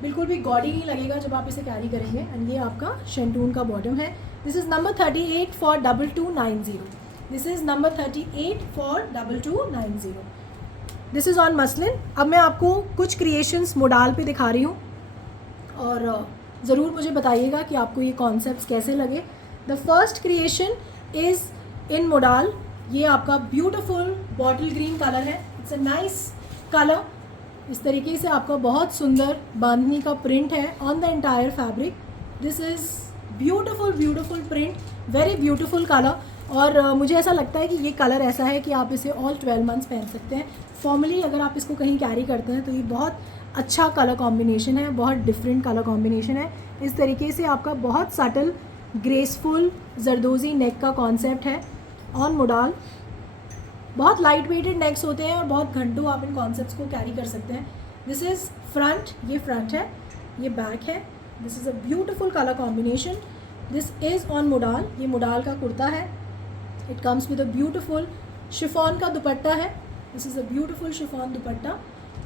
बिल्कुल भी गॉडी नहीं लगेगा जब आप इसे कैरी करेंगे. एंड ये आपका शेंटून का बॉटम है. This is number 38 for 2290. This is number 38 for 2290. This is on muslin. अब मैं आपको कुछ क्रिएशंस मोडाल पे दिखा रही हूँ और ज़रूर मुझे बताइएगा कि आपको ये कॉन्सेप्ट्स कैसे लगे. The first creation is in modal. ये आपका ब्यूटीफुल बॉटल ग्रीन कलर है. It's a nice colour. इस तरीके से आपका बहुत सुंदर बांधनी का प्रिंट है on the entire fabric. This is beautiful beautiful print, very beautiful colour. और मुझे ऐसा लगता है कि ये कलर ऐसा है कि आप इसे ऑल 12 मंथ्स पहन सकते हैं. फॉर्मली अगर आप इसको कहीं कैरी करते हैं तो ये बहुत अच्छा कलर कॉम्बिनेशन है, बहुत डिफरेंट कलर कॉम्बिनेशन है. इस तरीके से आपका बहुत सटल ग्रेसफुल जरदोज़ी नेक का कॉन्सेप्ट है ऑन मोडाल. बहुत लाइट वेटेड नेक्स होते हैं और बहुत घंटों आप इन कॉन्सेप्ट्स को कैरी कर सकते हैं. This is front. ये फ्रंट है, ये बैक है. This is a beautiful colour combination. This is on modal. ये मोडाल का कुर्ता है. It comes with a beautiful chiffon का दुपट्टा है. This is a beautiful chiffon दुपट्टा.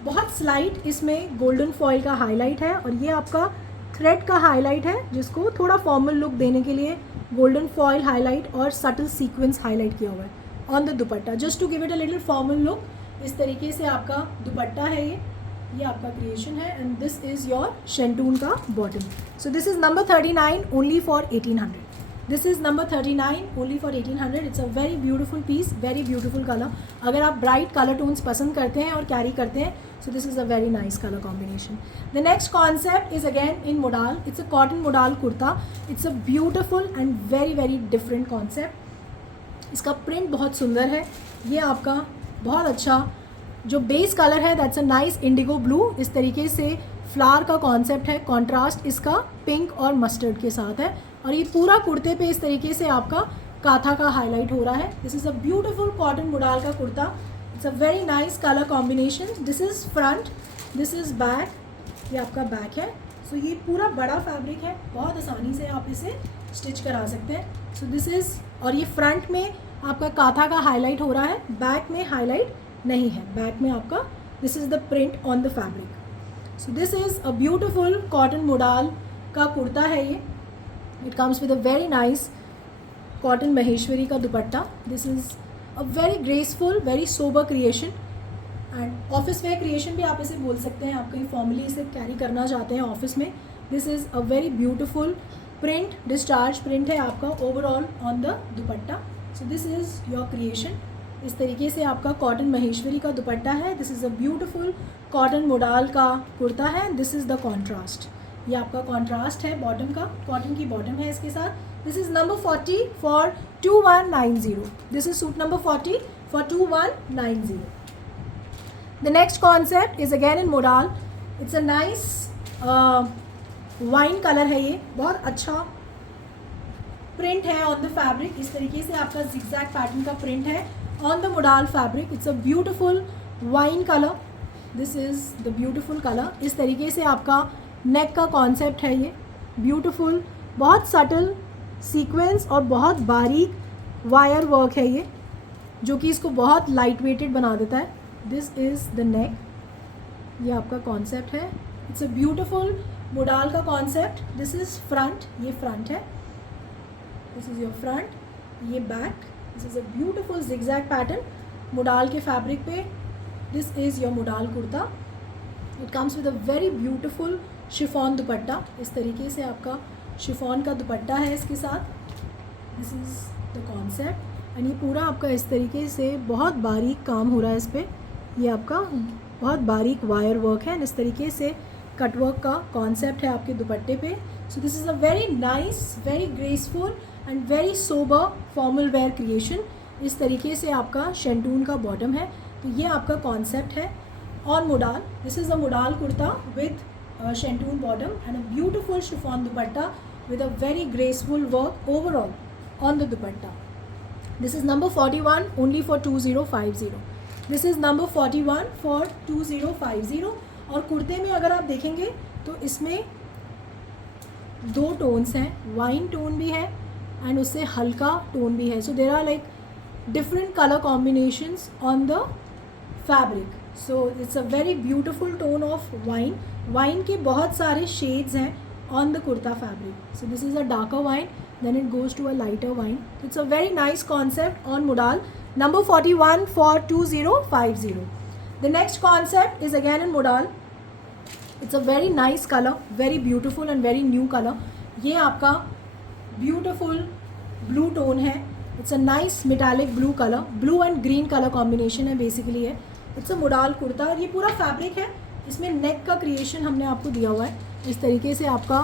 बहुत स्लाइट इसमें गोल्डन फॉयल का हाईलाइट है और ये आपका थ्रेड का हाईलाइट है जिसको थोड़ा फॉर्मल लुक देने के लिए गोल्डन फॉयल हाईलाइट और सटल सीक्वेंस हाईलाइट किया हुआ है on the dupatta just to give it a little formal look. इस तरीके से आपका दुपट्टा है. ये आपका क्रिएशन है एंड दिस इज़ योर शेंटून का bottom. So this is number 39 only for 1800. This is number 39 only for 1800. It's a very beautiful piece, very beautiful colour. अगर आप ब्राइट कलर टोन्स पसंद करते हैं और कैरी करते हैं so this is a very nice color combination. The next concept is again in modal. It's a cotton modal kurta. It's a beautiful and very very different concept. इसका print बहुत सुंदर है. ये आपका बहुत अच्छा जो बेस कलर है that's a nice Indigo blue. इस तरीके से फ्लावर का कॉन्सेप्ट है. कॉन्ट्रास्ट इसका पिंक और मस्टर्ड के साथ है और ये पूरा कुर्ते पे इस तरीके से आपका काथा का हाईलाइट हो रहा है. This is a beautiful cotton modal का kurta. It's a very nice colour combination. This is front, this is back. ये आपका बैक है. सो ये पूरा बड़ा फैब्रिक है. बहुत आसानी से आप इसे स्टिच करा सकते हैं. सो दिस इज़ और ये फ्रंट में आपका काथा का हाईलाइट हो रहा है. बैक में हाईलाइट नहीं है. बैक में आपका this is the print on the fabric. So this is a beautiful cotton modal का कुर्ता है ये. It comes with a very nice cotton Maheshwari का dupatta. This is a very graceful, very sober creation and office wear creation भी आप इसे बोल सकते हैं. आप कहीं फॉर्मली इसे कैरी करना चाहते हैं ऑफिस में. This is a very beautiful print. Discharge print है आपका overall on the dupatta. So this is your creation. इस तरीके से आपका कॉटन महेश्वरी का दुपट्टा है. This is a beautiful cotton modal का कुर्ता है. This is the contrast. ये आपका कॉन्ट्रास्ट है बॉटम का. कॉटन की बॉटम है इसके साथ. This is number 40 for 2190. This is suit number 40 for 2190. The next concept is again in modal. It's a nice wine colour है. ये बहुत अच्छा प्रिंट है ऑन द फैब्रिक. इस तरीके से आपका zigzag पैटर्न का प्रिंट है on the modal fabric. It's a beautiful wine colour. This is the beautiful colour. इस तरीके से आपका नेक का कॉन्सेप्ट है. ये ब्यूटीफुल बहुत सटल सीक्वेंस और बहुत बारीक वायर वर्क है ये जो कि इसको बहुत लाइट वेटेड बना देता है. This is the neck. ये आपका कॉन्सेप्ट है. इट्स अ ब्यूटिफुल मोडाल का कॉन्सेप्ट. दिस इज़ फ्रंट, ये फ्रंट है, दिस इज़ योर फ्रंट, ये back. This is a beautiful zigzag pattern modal के फैब्रिक पे. This is your modal kurta. It comes with a very beautiful chiffon dupatta. इस तरीके से आपका शिफॉन का दुपट्टा है इसके साथ. This is the concept and ये पूरा आपका इस तरीके से बहुत बारीक काम हो रहा है इस पर. ये आपका बहुत बारीक वायर वर्क है. इस तरीके से कटवर्क का कॉन्सेप्ट है आपके दुपट्टे पे. So this is a very nice, very graceful and very sober formal wear creation. इस तरीके से आपका शेंटून का बॉटम है. तो ये आपका कॉन्सेप्ट है on modal. This is a modal kurta with शेंटून bottom and a beautiful chiffon dupatta with a very graceful work overall on the dupatta. This is number 41 only for 2050. This is number 41 for 2050. और कुर्ते में अगर आप देखेंगे तो इसमें दो tones हैं, वाइन टोन भी है एंड उससे हल्का टोन भी है. So there are like different colour combinations on the fabric. So it's a very beautiful tone of wine. Wine के बहुत सारे शेड्स हैं on the kurta fabric. So this is a darker wine, then it goes to a lighter wine. So it's a very nice concept on modal. Number 41 for 2050. The next concept is again in modal. It's a very nice color, very beautiful and very new color. ये आपका beautiful blue tone है. It's a nice metallic blue color. Blue and green color combination है basically है. It's a modal kurta और ये पूरा fabric है. इसमें नेक का क्रिएशन हमने आपको दिया हुआ है. इस तरीके से आपका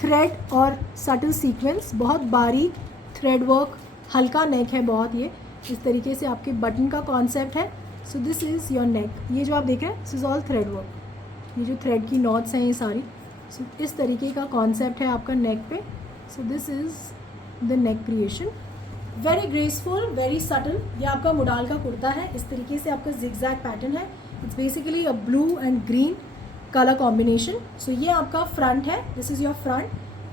थ्रेड और सटल सीक्वेंस, बहुत बारीक थ्रेड वर्क, हल्का नेक है बहुत. ये इस तरीके से आपके बटन का कॉन्सेप्ट है. So this is your neck. ये जो आप देख रहे हैं this is all thread work. ये जो थ्रेड की नॉट्स हैं ये सारी. सो इस तरीके का कॉन्सेप्ट है आपका नेक पे. So this is the neck creation. Very graceful, very subtle. ये आपका मोडाल का कुर्ता है. इस तरीके से आपका जिगजैग पैटर्न है. It's basically a blue and green colour combination. So ये आपका फ्रंट है. This is your front.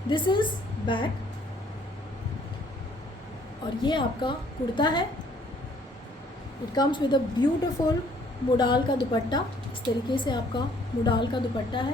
This is back और ये आपका कुर्ता है. It comes with a beautiful modal का दुपट्टा. इस तरीके से आपका मोडाल का दुपट्टा है.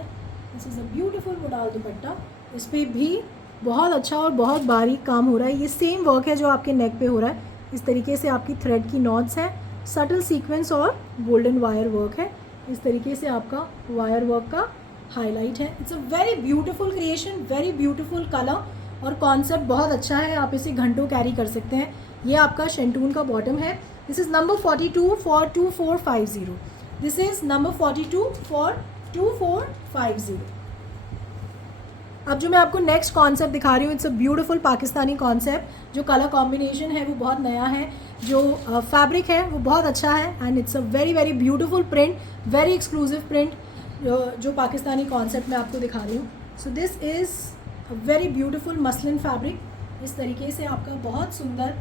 This is a beautiful modal दुपट्टा. इस पर भी बहुत अच्छा और बहुत बारीक काम हो रहा है. ये सेम वर्क है जो आपके नेक पे हो रहा है. इस तरीके से आपकी थ्रेड की नॉट्स हैं, सटल सीक्वेंस और गोल्डन वायर वर्क है. इस तरीके से आपका वायर वर्क का हाईलाइट है. It's a very beautiful creation, very beautiful colour और कॉन्सेप्ट बहुत अच्छा है. आप इसे घंटों कैरी कर सकते हैं. ये आपका शेंटून का बॉटम है. This is number 42 for 2450. This is number 42 for 2450. अब जो मैं आपको नेक्स्ट कॉन्सेप्ट दिखा रही हूँ, it's a beautiful Pakistani concept. जो कलर कॉम्बिनेशन है वो बहुत नया है. जो फैब्रिक है वो बहुत अच्छा है and it's a very very beautiful print, very exclusive print जो पाकिस्तानी कॉन्सेप्ट मैं आपको दिखा रही हूँ. सो this is a very beautiful muslin fabric. इस तरीके से आपका बहुत सुंदर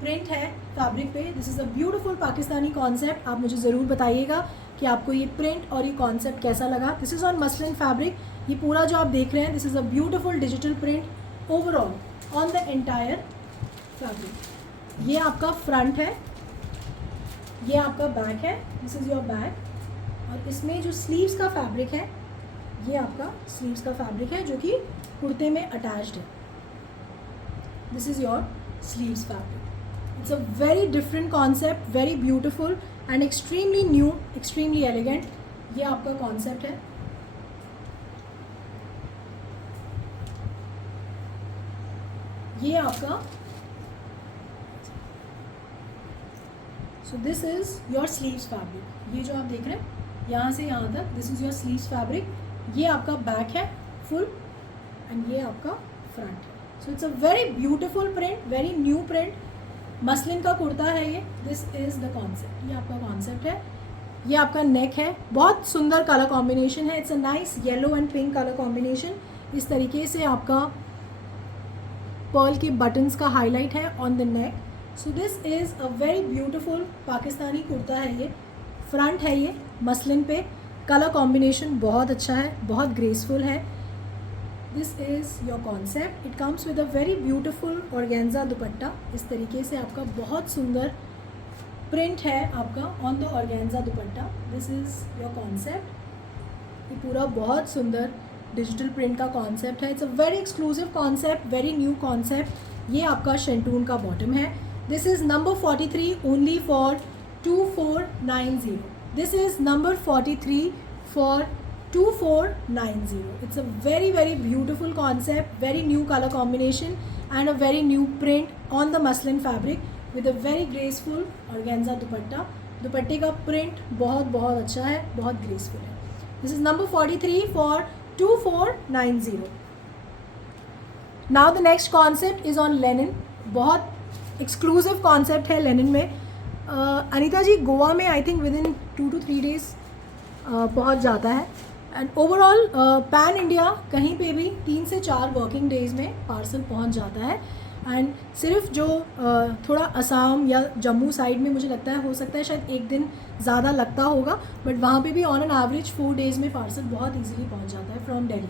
प्रिंट है फैब्रिक पे. This is a beautiful Pakistani concept. आप मुझे ज़रूर बताइएगा कि आपको ये प्रिंट और ये कॉन्सेप्ट कैसा लगा. This is on muslin fabric. ये पूरा जो आप देख रहे हैं this is a beautiful digital print overall on the entire fabric. ये आपका फ्रंट है, ये आपका बैक है. This is your back. और इसमें जो स्लीव्स का फैब्रिक है ये आपका स्लीव्स का फैब्रिक है जो कि कुर्ते में अटैच्ड है. This is your sleeves fabric. It's a very different concept, very beautiful and extremely new, extremely elegant. ये आपका कॉन्सेप्ट है. ये आपका, सो this is your sleeves fabric. ये जो आप देख रहे हैं यहाँ से यहाँ तक this is your sleeves fabric. ये आपका बैक है फुल एंड ये आपका फ्रंट है. So it's a very beautiful print, very new print. Muslin का कुर्ता है ये. This is the concept. ये आपका कॉन्सेप्ट है. ये आपका नेक है. बहुत सुंदर कलर कॉम्बिनेशन है. It's a nice yellow and pink colour combination. इस तरीके से आपका पर्ल के बटन्स का हाईलाइट है on the neck. So this is a very beautiful Pakistani kurta है. ये फ्रंट है, ये मसलिन पे. कलर कॉम्बिनेशन बहुत अच्छा है, बहुत ग्रेसफुल है. This is your concept. It comes with a very beautiful organza दुपट्टा. इस तरीके से आपका बहुत सुंदर प्रिंट है आपका on the organza dupatta. This is your concept. ये पूरा बहुत सुंदर डिजिटल प्रिंट का कॉन्सेप्ट है. It's a very exclusive concept, very new concept. ये आपका शेंटून का बॉटम है. This is number 43 only for 2490. This is number 43 for 2490. It's a very very beautiful concept, very new color combination and a very new print on the muslin fabric with a very graceful organza दुपट्टा. दुपट्टे का print बहुत बहुत अच्छा है, बहुत graceful है. This is number 43 for 2490. Now the next concept is on Lenin. बहुत exclusive concept है लेनिन में. अनीता जी गोवा में I think with in 2 to 3 days पहुँच जाता है. एंड ओवरऑल पैन इंडिया कहीं पे भी 3 से 4 वर्किंग डेज़ में पार्सल पहुंच जाता है. एंड सिर्फ जो थोड़ा असम या जम्मू साइड में मुझे लगता है हो सकता है शायद एक दिन ज़्यादा लगता होगा, बट वहाँ पे भी ऑन एन एवरेज 4 days में पार्सल बहुत ईजिली पहुंच जाता है from Delhi.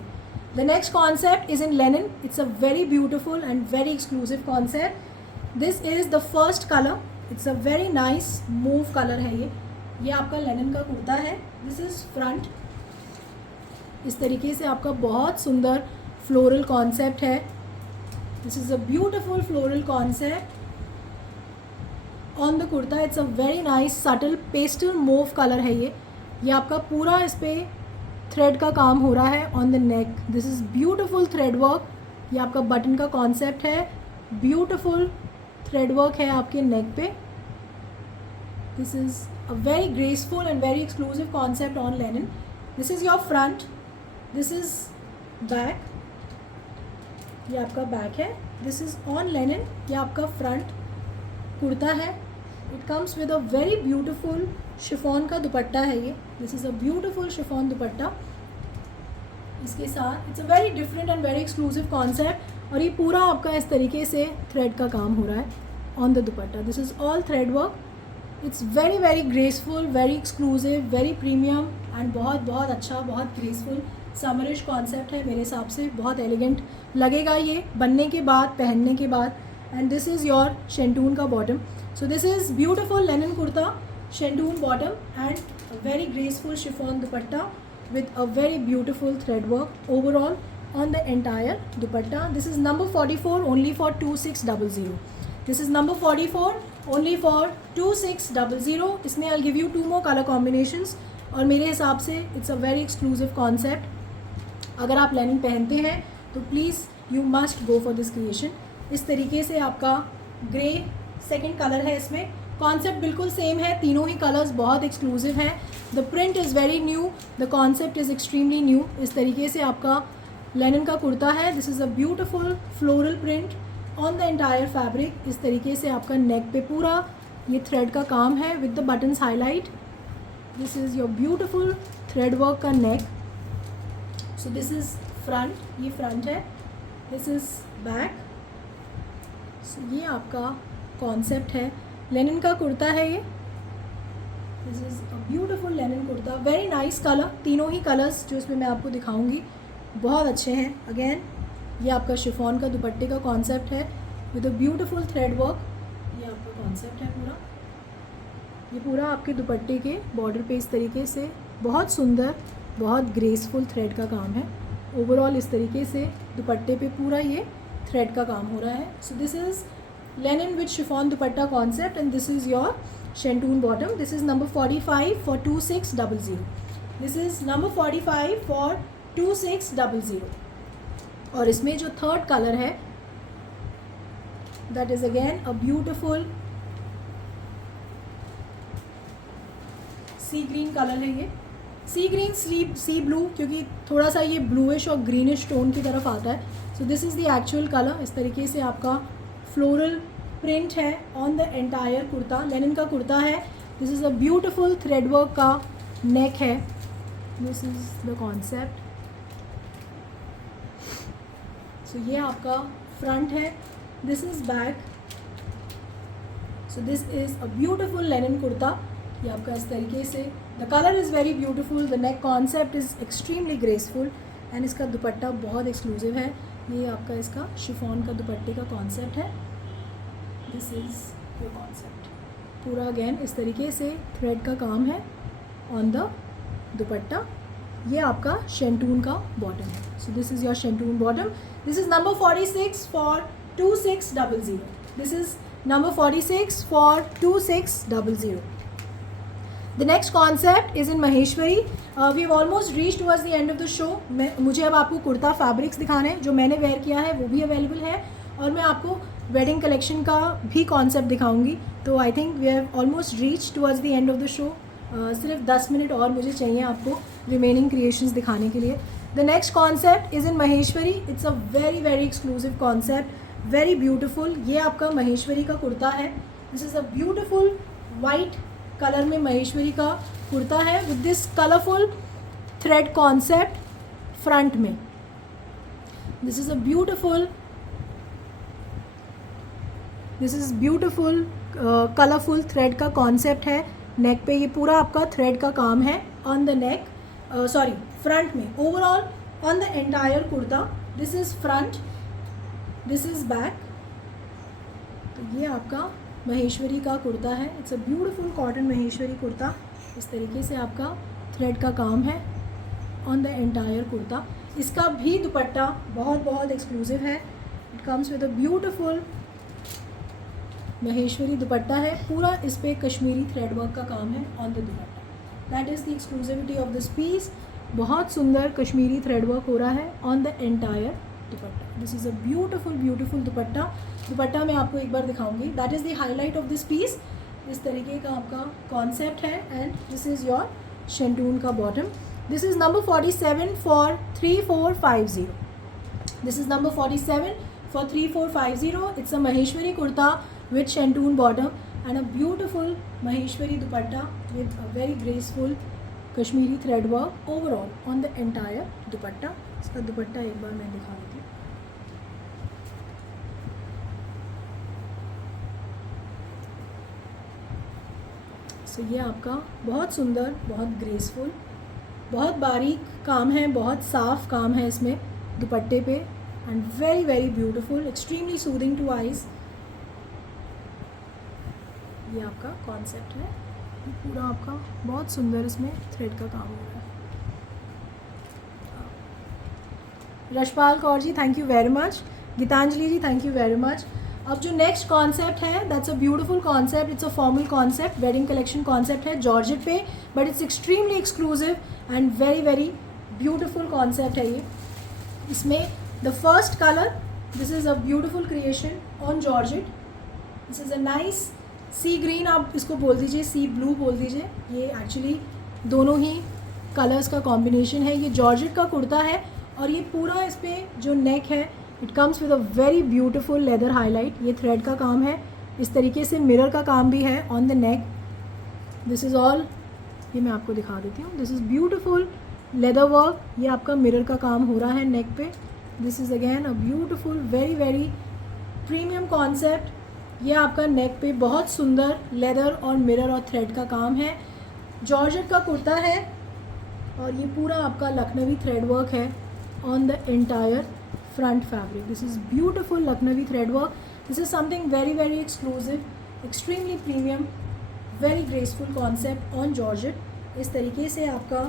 The next concept is in Lenin. It's a very beautiful and very exclusive concept. This is the first colour. It's a very nice move colour है ये आपका Lenin का कुर्ता है. This is front. इस तरीके से आपका बहुत सुंदर फ्लोरल कॉन्सेप्ट है. This is a beautiful floral concept on the kurta. It's a very nice subtle pastel mauve colour है ये आपका पूरा इस पर थ्रेड का काम हो रहा है on the neck. This is beautiful thread work. ये आपका बटन का कॉन्सेप्ट है. ब्यूटिफुल थ्रेड वर्क है आपके नेक पे. This is a very graceful and very exclusive concept on Lenin. This is your front. This is back. ये आपका back है. This is on Lenin. ये आपका फ्रंट कुर्ता है. It comes with a very beautiful chiffon का दुपट्टा है ये. This is a beautiful chiffon दुपट्टा इसके साथ. It's a very different and very exclusive concept. और ये पूरा आपका इस तरीके से थ्रेड का काम हो रहा है on the dupatta. This is all thread work. It's very very graceful, very exclusive, very premium and बहुत बहुत अच्छा, बहुत ग्रेसफुल समरिश कॉन्सेप्ट है मेरे हिसाब से. बहुत एलिगेंट लगेगा ये बनने के बाद, पहनने के बाद. एंड दिस इज़ योर शेंटून का bottom. So this is beautiful linen kurta, शेंटून bottom and very graceful chiffon dupatta with a very beautiful thread work overall on the entire dupatta. This is number 44 only for 2600. This is number 44 only for 2600. इसमें I'll give you 2 more color combinations. और मेरे हिसाब से it's a very exclusive concept. अगर आप Lenin पहनते हैं तो please you must go for this creation. इस तरीके से आपका ग्रे सेकेंड कलर है. इसमें कॉन्सेप्ट बिल्कुल सेम है. तीनों ही कलर्स बहुत एक्सक्लूसिव हैं. The print is very new, the concept is extremely new. इस तरीके से आपका लेनिन का कुर्ता है. This is a beautiful floral print on the entire fabric. इस तरीके से आपका नेक पे पूरा ये थ्रेड का काम है with the buttons highlight. This is your beautiful thread work का neck. So this is front. ये फ्रंट है. This is back. सो ये आपका कॉन्सेप्ट है. लेनिन का कुर्ता है ये. This is a beautiful linen kurta. Very nice colour. तीनों ही कलर्स जो इसमें मैं आपको दिखाऊंगी बहुत अच्छे हैं. अगेन ये आपका शिफॉन का दुपट्टे का कॉन्सेप्ट है with a beautiful thread work. ये आपका कॉन्सेप्ट है पूरा. ये पूरा आपके दुपट्टे के बॉर्डर पे इस तरीके से बहुत सुंदर, बहुत ग्रेसफुल थ्रेड का काम है. ओवरऑल इस तरीके से दुपट्टे पे पूरा ये थ्रेड का काम हो रहा है. So this is Lenin with chiffon dupatta concept and this is your shantoon bottom. This is number 45 for 2600. This is number 45 for 2600. और इसमें जो थर्ड कलर है that is again a beautiful sea green colour है ये. सी green, सी blue, क्योंकि थोड़ा सा ये ब्लूइश और ग्रीनिश टोन की तरफ आता है. So this is the actual colour. इस तरीके से आपका फ्लोरल प्रिंट है on the entire kurta. Linen का कुर्ता है. This is a beautiful thread work का नेक है. This is the concept. So ये आपका फ्रंट है. This is back. So this is a beautiful linen kurta. ये आपका इस तरीके से the colour is very beautiful. The neck concept is extremely graceful and इसका दुपट्टा बहुत एक्सक्लूसिव है. ये आपका इसका शिफॉन का दुपट्टे का कॉन्सेप्ट है. This is your concept. पूरा अगेन इस तरीके से थ्रेड का काम है ऑन द दुपट्टा. ये आपका शेंटून का बॉटम है. So this is your शेंटून bottom. This is number 46 for 2600. This is number 46 for 2600. The next concept is in Maheshwari. We've almost reached towards the end of the show. मुझे अब आपको kurta fabrics दिखाने हैं. जो मैंने वेयर किया है वो भी अवेलेबल है और मैं आपको वेडिंग कलेक्शन का भी कॉन्सेप्ट दिखाऊंगी. तो I think we have almost reach towards the end of the show. सिर्फ 10 मिनट और मुझे चाहिए आपको रिमेनिंग क्रिएशंस दिखाने के लिए. The next concept is in Maheshwari. It's a very very exclusive concept, very beautiful. ये आपका महेश्वरी का कुर्ता है. This is a beautiful white colour में महेश्वरी का कुर्ता है with this colourful thread concept front में. This is beautiful colourful thread का कॉन्सेप्ट है. नेक पे ये पूरा आपका थ्रेड का काम है on the neck, sorry front में. Overall on the entire kurta. This is front, this is back. तो ये आपका महेश्वरी का कुर्ता है. It's a beautiful cotton Maheshwari kurta. इस तरीके से आपका थ्रेड का काम है ऑन द एंटायर कुर्ता. इसका भी दुपट्टा बहुत बहुत एक्सक्लूसिव है. It comes with a beautiful Maheshwari दुपट्टा है. पूरा इस पर कश्मीरी थ्रेड वर्क का काम है on the dupatta. That is the exclusivity of this piece. बहुत सुंदर कश्मीरी थ्रेड वर्क हो रहा है on the entire dupatta. This is a beautiful dupatta. Dupatta मैं आपको एक बार दिखाऊंगी. That is the highlight of this piece. इस तरीके का आपका कॉन्सेप्ट है एंड दिस इज़ योर शेंटून का bottom. This is number 47 for 3450. This is number 47 for 3450. It's a Maheshwari kurta with shantoon bottom and a beautiful maheshwari dupatta with a very graceful kashmiri thread work overall on the entire dupatta. इसका दुपट्टा एक बार मैं दिखा देती हूँ. सो ये आपका बहुत सुंदर, बहुत ग्रेसफुल, बहुत बारीक काम है, बहुत साफ काम है इसमें दुपट्टे पे and very very beautiful, extremely soothing to eyes. ये आपका कॉन्सेप्ट है. ये पूरा आपका बहुत सुंदर इसमें थ्रेड का काम हो रहा है. Rashpal Kaur ji thank you very much. Geetanjali ji thank you very much. अब जो नेक्स्ट कॉन्सेप्ट है that's a beautiful concept. It's a formal concept, wedding collection concept है जॉर्जेट पे, but it's extremely exclusive and very very beautiful concept है ये. इसमें the first colour, this is a beautiful creation on georgette. This is a nice sea green, आप इसको बोल दीजिए, सी blue बोल दीजिए. ये एक्चुअली दोनों ही कलर्स का कॉम्बिनेशन है. ये जॉर्जेट का कुर्ता है और ये पूरा इस पर जो नेक है it comes with a very beautiful leather highlight. ये थ्रेड का काम है. इस तरीके से मिरर का काम भी है on the neck. This is all, ये मैं आपको दिखा देती हूँ. This is beautiful leather work. ये आपका मिरर का काम हो रहा है नेक पे. This is again a beautiful very very premium concept. ये आपका नेक पे बहुत सुंदर लेदर और मिरर और थ्रेड का काम है. जॉर्जेट का कुर्ता है और ये पूरा आपका लखनवी थ्रेड वर्क है on the entire front fabric. This is beautiful Lucknowi thread work. This is something very very exclusive, extremely premium, very graceful concept on georgette. इस तरीके से आपका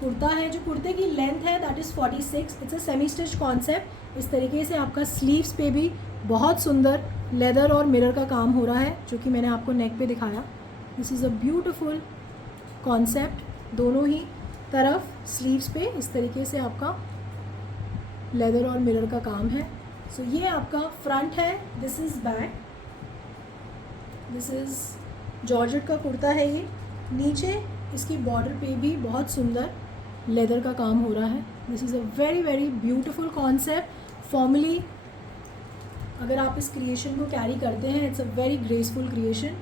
कुर्ता है. जो कुर्ते की लेंथ है that is 46. It's a semi stitch concept. इस तरीके से आपका स्लीव्स पे भी बहुत सुंदर लेदर और मिरर का काम हो रहा है जो कि मैंने आपको नेक पे दिखाया. This is a beautiful concept. दोनों ही तरफ स्लीव्स पे इस तरीके से आपका लेदर और मिरर का काम है. सो ये आपका फ्रंट है. This is back. This is georgette का कुर्ता है ये. नीचे इसकी बॉर्डर पे भी बहुत सुंदर लेदर का काम हो रहा है. This is a very very beautiful concept. Formally अगर आप इस क्रिएशन को कैरी करते हैं it's a very graceful creation.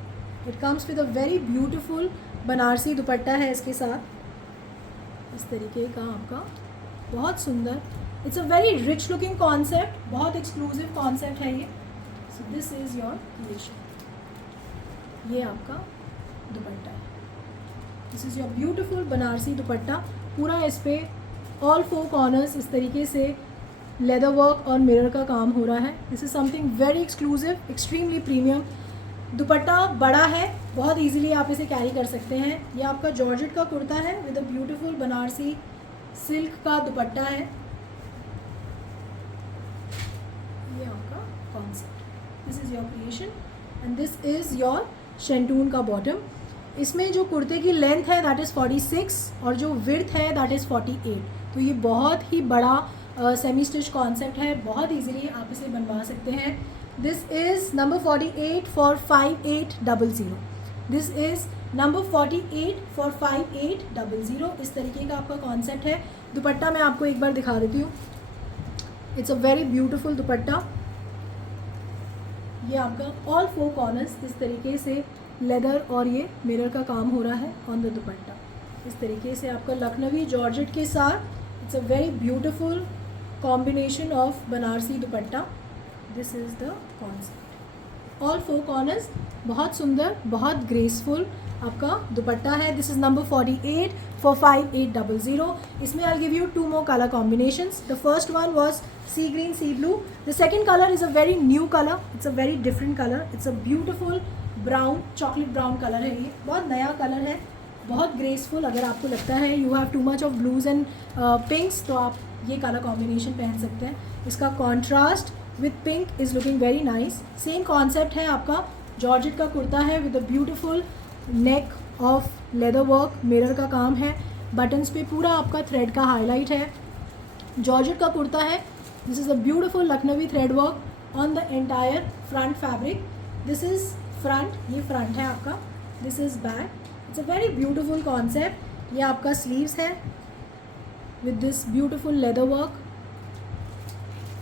It comes with a very beautiful Banarasi dupatta है इसके साथ. इस तरीके का आपका बहुत सुंदर, it's a very rich looking concept, बहुत एक्सक्लूसिव कॉन्सेप्ट है ये. So this is your creation. ये आपका दुपट्टा है. This is your beautiful Banarasi दुपट्टा. पूरा इस पर ऑल 4 कॉर्नर्स इस तरीके से लेदर वर्क और मिरर का काम हो रहा है. This is something very exclusive, extremely premium. दुपट्टा बड़ा है, बहुत इजीली आप इसे कैरी कर सकते हैं. ये आपका जॉर्जेट का कुर्ता है with a beautiful Banarasi silk का दुपट्टा है, ये आपका concept, this is your creation and this is your शेंटून का बॉटम। इसमें जो कुर्ते की लेंथ है दैट इज़ 46 और जो विड्थ है दैट इज़ 48। तो ये बहुत ही बड़ा सेमी स्टिच कॉन्सेप्ट है, बहुत इजीली आप इसे बनवा सकते हैं। This is number 48 for 5800। This is number 48 for 5800। इस तरीके का आपका कॉन्सेप्ट है। दुपट्टा मैं आपको एक बार दिखा देती हूँ। इट्स अ वेरी ब्यूटीफुल दुपट्टा। ये आपका ऑल 4 कॉर्नर्स इस तरीके से लेदर और ये मिरर का काम हो रहा है ऑन द दुपट्टा। इस तरीके से आपका लखनवी जॉर्जेट के साथ it's a very beautiful combination of Banarasi dupatta. This is the concept. All 4 corners बहुत सुंदर, बहुत ग्रेसफुल आपका दुपट्टा है। This is number 48 for 5800। इसमें I give you 2 more color combinations. The first one was sea green, sea blue. The second color is a very new color. It's a very different color. It's a beautiful brown, chocolate brown colour है। ये बहुत नया colour है, बहुत graceful. अगर आपको लगता है you have too much of blues and पिंक्स तो आप ये कलर कॉम्बिनेशन पहन सकते हैं। इसका contrast with pink is looking very nice. Same concept है आपका, जॉर्जेट का कुर्ता है with a beautiful neck of leather work, mirror का काम है, बटन्स पे पूरा आपका थ्रेड का हाईलाइट है। जॉर्जेट का कुर्ता है। This is a beautiful Lucknowi thread work on the entire front fabric. This is front, ये फ्रंट है आपका, this is back. It's a very beautiful concept. ये आपका स्लीव्स है with this beautiful leather work.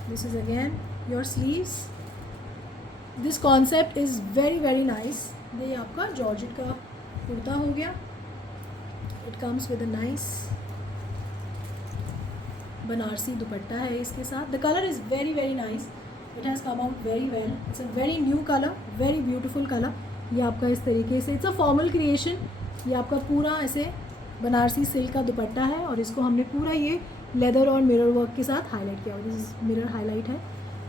This is again your sleeves. This concept is very very nice. ये आपका georgette का कुर्ता हो गया। It comes with a nice Banarasi dupatta है इसके साथ। The colour is very very nice. It has come out very well. It's a very new colour, very beautiful colour. ये आपका इस तरीके से, इट्स अ फॉर्मल क्रिएशन। ये आपका पूरा ऐसे बनारसी सिल्क का दुपट्टा है और इसको हमने पूरा ये लेदर और मिरर वर्क के साथ हाईलाइट किया। दिस इज मिरर हाईलाइट है।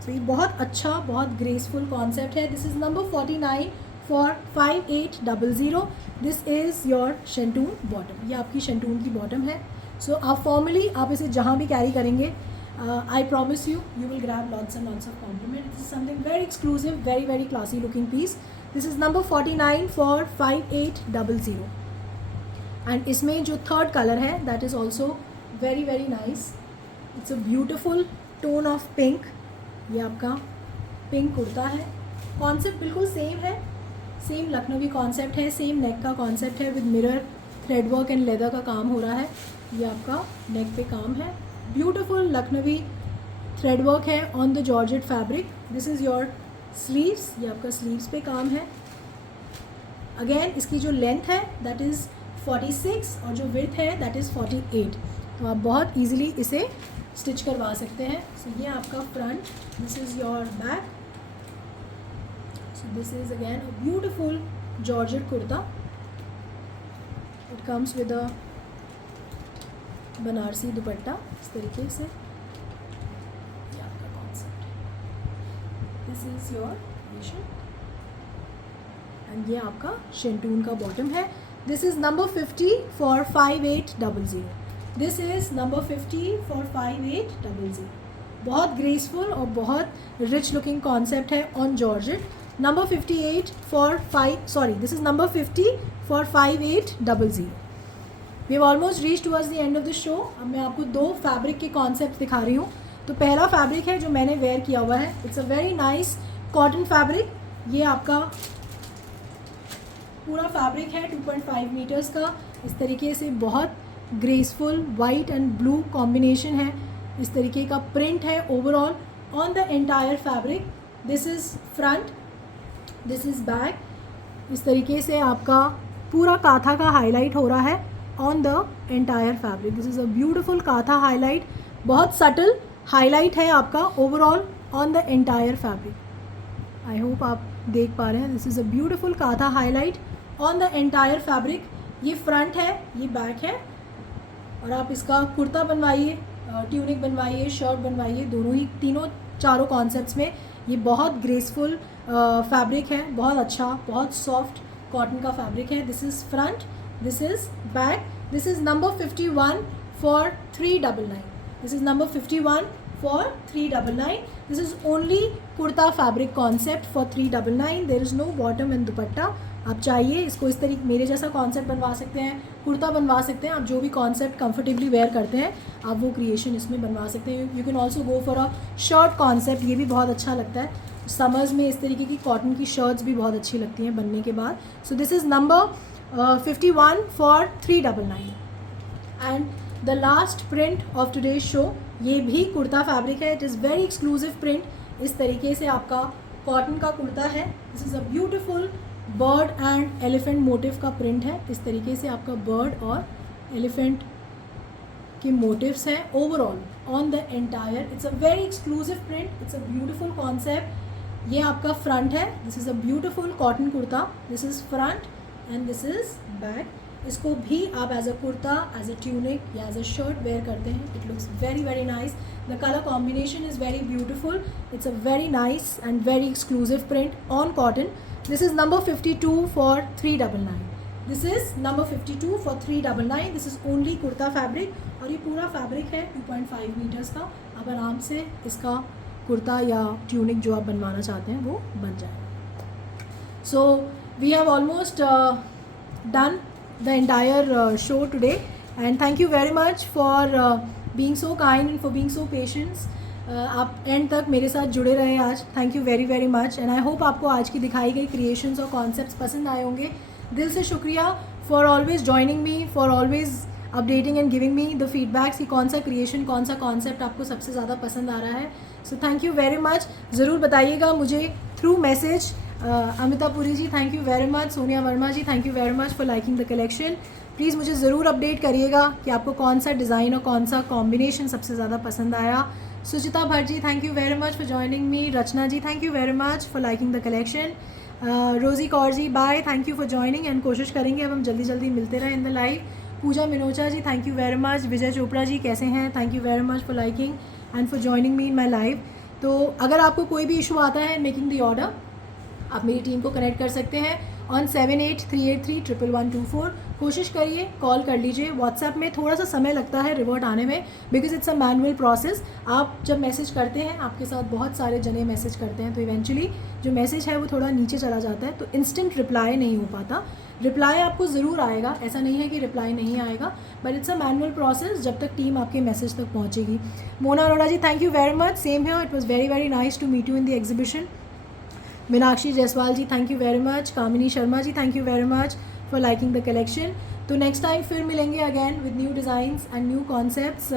सो ये बहुत अच्छा, बहुत ग्रेसफुल कॉन्सेप्ट है। This is number 49 for 5800। This is your शेंटून bottom. ये आपकी शेंटून की बॉटम है। सो आप फॉर्मली आप इसे जहाँ भी कैरी करेंगे, I promise you, you will grab lots and lots of compliment. This is something very exclusive, very very classy looking piece. This is number 49 for 5800. And इसमें जो थर्ड कलर है that is also very very nice. It's a beautiful tone of pink. ये आपका pink kurta है। Concept बिल्कुल same है, same Lucknowi concept है, same नेक का कॉन्सेप्ट है with mirror, thread work and leather का काम हो रहा है। ये आपका नेक पे काम है। ब्यूटीफुल लखनवी थ्रेड वर्क है on the georgette fabric. This is your sleeves. ये आपका स्लीव्स पे काम है। अगेन इसकी जो लेंथ है दैट इज़ 46 और जो विड्थ है दैट इज़ 48। तो आप बहुत इजीली इसे स्टिच करवा सकते हैं। सो ये आपका front, this is your back. So this is again a beautiful georgette kurta. It comes with अ बनारसी दुपट्टा इस तरीके से। ये आपका concept. This is your creation and ये आपका शेंटून का बॉटम है। This is number 50 for 5800। This is number 50 for 5800। बहुत ग्रेसफुल और बहुत रिच लुकिंग कॉन्सेप्ट है on georgette. Number 58 for 5, this is number 50 for 5800। We have almost reach towards the end of the show. अब मैं आपको 2 fabric के concept दिखा रही हूँ। तो पहला फैब्रिक है जो मैंने वेयर किया हुआ है। It's a very nice cotton fabric. ये आपका पूरा फैब्रिक है 2.5 मीटर्स का। इस तरीके से बहुत graceful white and blue combination है। इस तरीके का प्रिंट है overall on the entire fabric. This is front, this is back. इस तरीके से आपका पूरा काथा का हाईलाइट हो रहा है on the entire fabric. This is a beautiful katha highlight. बहुत सटल हाईलाइट है आपका overall on the entire fabric. I hope आप देख पा रहे हैं। This is a beautiful katha highlight on the entire fabric. ये फ्रंट है, ये बैक है। और आप इसका कुर्ता बनवाइए, ट्यूनिक बनवाइए, शर्ट बनवाइए, दोनों ही, तीनों चारों कॉन्सेप्ट्स में ये बहुत ग्रेसफुल फैब्रिक है। बहुत अच्छा, बहुत सॉफ्ट कॉटन का फैब्रिक है। This is front, this is back. This is number 51 for 399. This is number 51 for 399. This is only kurta fabric concept for 399. There is no bottom and dupatta. आप चाहिए इसको इस तरीके मेरे जैसा कॉन्सेप्ट बनवा सकते हैं, कुर्ता बनवा सकते हैं, आप जो भी कॉन्सेप्ट कंफर्टेबली वेयर करते हैं आप वो क्रिएशन इसमें बनवा सकते हैं. You can also go for a shirt concept, ये भी बहुत अच्छा लगता है. समर्स में इस तरीके की कॉटन की शर्ट्स भी बहुत अच्छी लगती हैं बनने के बाद. सो this is number 51 for 399. And the last print of today's show, ये भी कुर्ता फैब्रिक है. It is very exclusive print. इस तरीके से आपका कॉटन का कुर्ता है. This is a beautiful bird and elephant motive का प्रिंट है. इस तरीके से आपका बर्ड और एलिफेंट के मोटिव्स हैं overall on the entire. It's a very exclusive print. It's a beautiful concept. ये आपका फ्रंट है. This is a beautiful cotton kurta. This is front and this is back. इसको भी आप as a kurta, as a tunic या as a shirt wear करते हैं. It looks very very nice. The colour combination is very beautiful. It's a very nice and very exclusive print on cotton. This is number 52 for 399. This is number 52 for 399. This is only kurta fabric और ये पूरा fabric है 2.5 metres का. आप आराम से इसका कुर्ता या ट्यूनिक जो आप बनवाना चाहते हैं वो बन जाएगा. So we have almost done the entire show today and thank you very much for being so kind and for being so patient. आप एंड तक मेरे साथ जुड़े रहे आज. Thank you very very much and I hope आपको आज की दिखाई गई क्रिएशंस और कॉन्सेप्ट्स पसंद आए होंगे. दिल से शुक्रिया for always joining me, for always updating and giving me the feedbacks कि कौन सा क्रिएशन, कौन सा कॉन्सेप्ट आपको सबसे ज़्यादा पसंद आ रहा है. So thank you very much. ज़रूर बताइएगा मुझे through message. Amita Puri ji thank you very much. Sonia Verma ji thank you very much for liking the collection. Please मुझे ज़रूर अपडेट करिएगा कि आपको कौन सा डिज़ाइन और कौन सा कॉम्बिनेशन सबसे ज़्यादा पसंद आया. Suchita Bhatt ji thank you very much for joining me. Rachna ji thank you very much for liking the collection. Rosy Kaur ji bye, thank you for joining and कोशिश करेंगे अब हम जल्दी जल्दी मिलते रहें in the live. Pooja Minocha ji thank you very much. Vijay Chopra ji कैसे हैं, thank you very much for liking and for joining me in my live. तो अगर आपको कोई भी इशू आता है मेकिंग द ऑर्डर, आप मेरी टीम को कनेक्ट कर सकते हैं ऑन 7838311124. कोशिश करिए, कॉल कर लीजिए. व्हाट्सएप में थोड़ा सा समय लगता है रिवर्ट आने में because it's a manual process. आप जब मैसेज करते हैं, आपके साथ बहुत सारे जने मैसेज करते हैं तो इवेंचुअली जो मैसेज है वो थोड़ा नीचे चला जाता है, तो इंस्टेंट रिप्लाई नहीं हो पाता. रिप्लाई आपको ज़रूर आएगा, ऐसा नहीं है कि रिप्लाई नहीं आएगा, but it's a manual process जब तक टीम आपके मैसेज तक पहुँचेगी. Mona Arora ji thank you very much. Same here, it was very very nice to meet you in the exhibition. Meenakshi Jaiswal ji thank you very much. Kamini Sharma ji thank you very much for liking the collection. तो next time फिर मिलेंगे again with new designs and new concepts.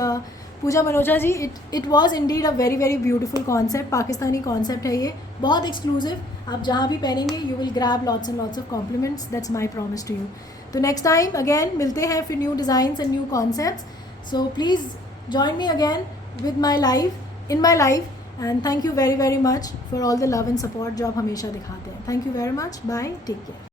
Pooja Manoja ji it was indeed a very very beautiful concept. Pakistani concept है ये, बहुत exclusive. आप जहाँ भी पहनेंगे you will grab lots and lots of compliments. That's my promise to you. तो नेक्स्ट टाइम अगेन मिलते हैं फिर new designs and new concepts. So please join me again with my live in my live. And thank you very very much for all the love and support जो आप हमेशा दिखाते हैं. Thank you very much. Bye. Take care.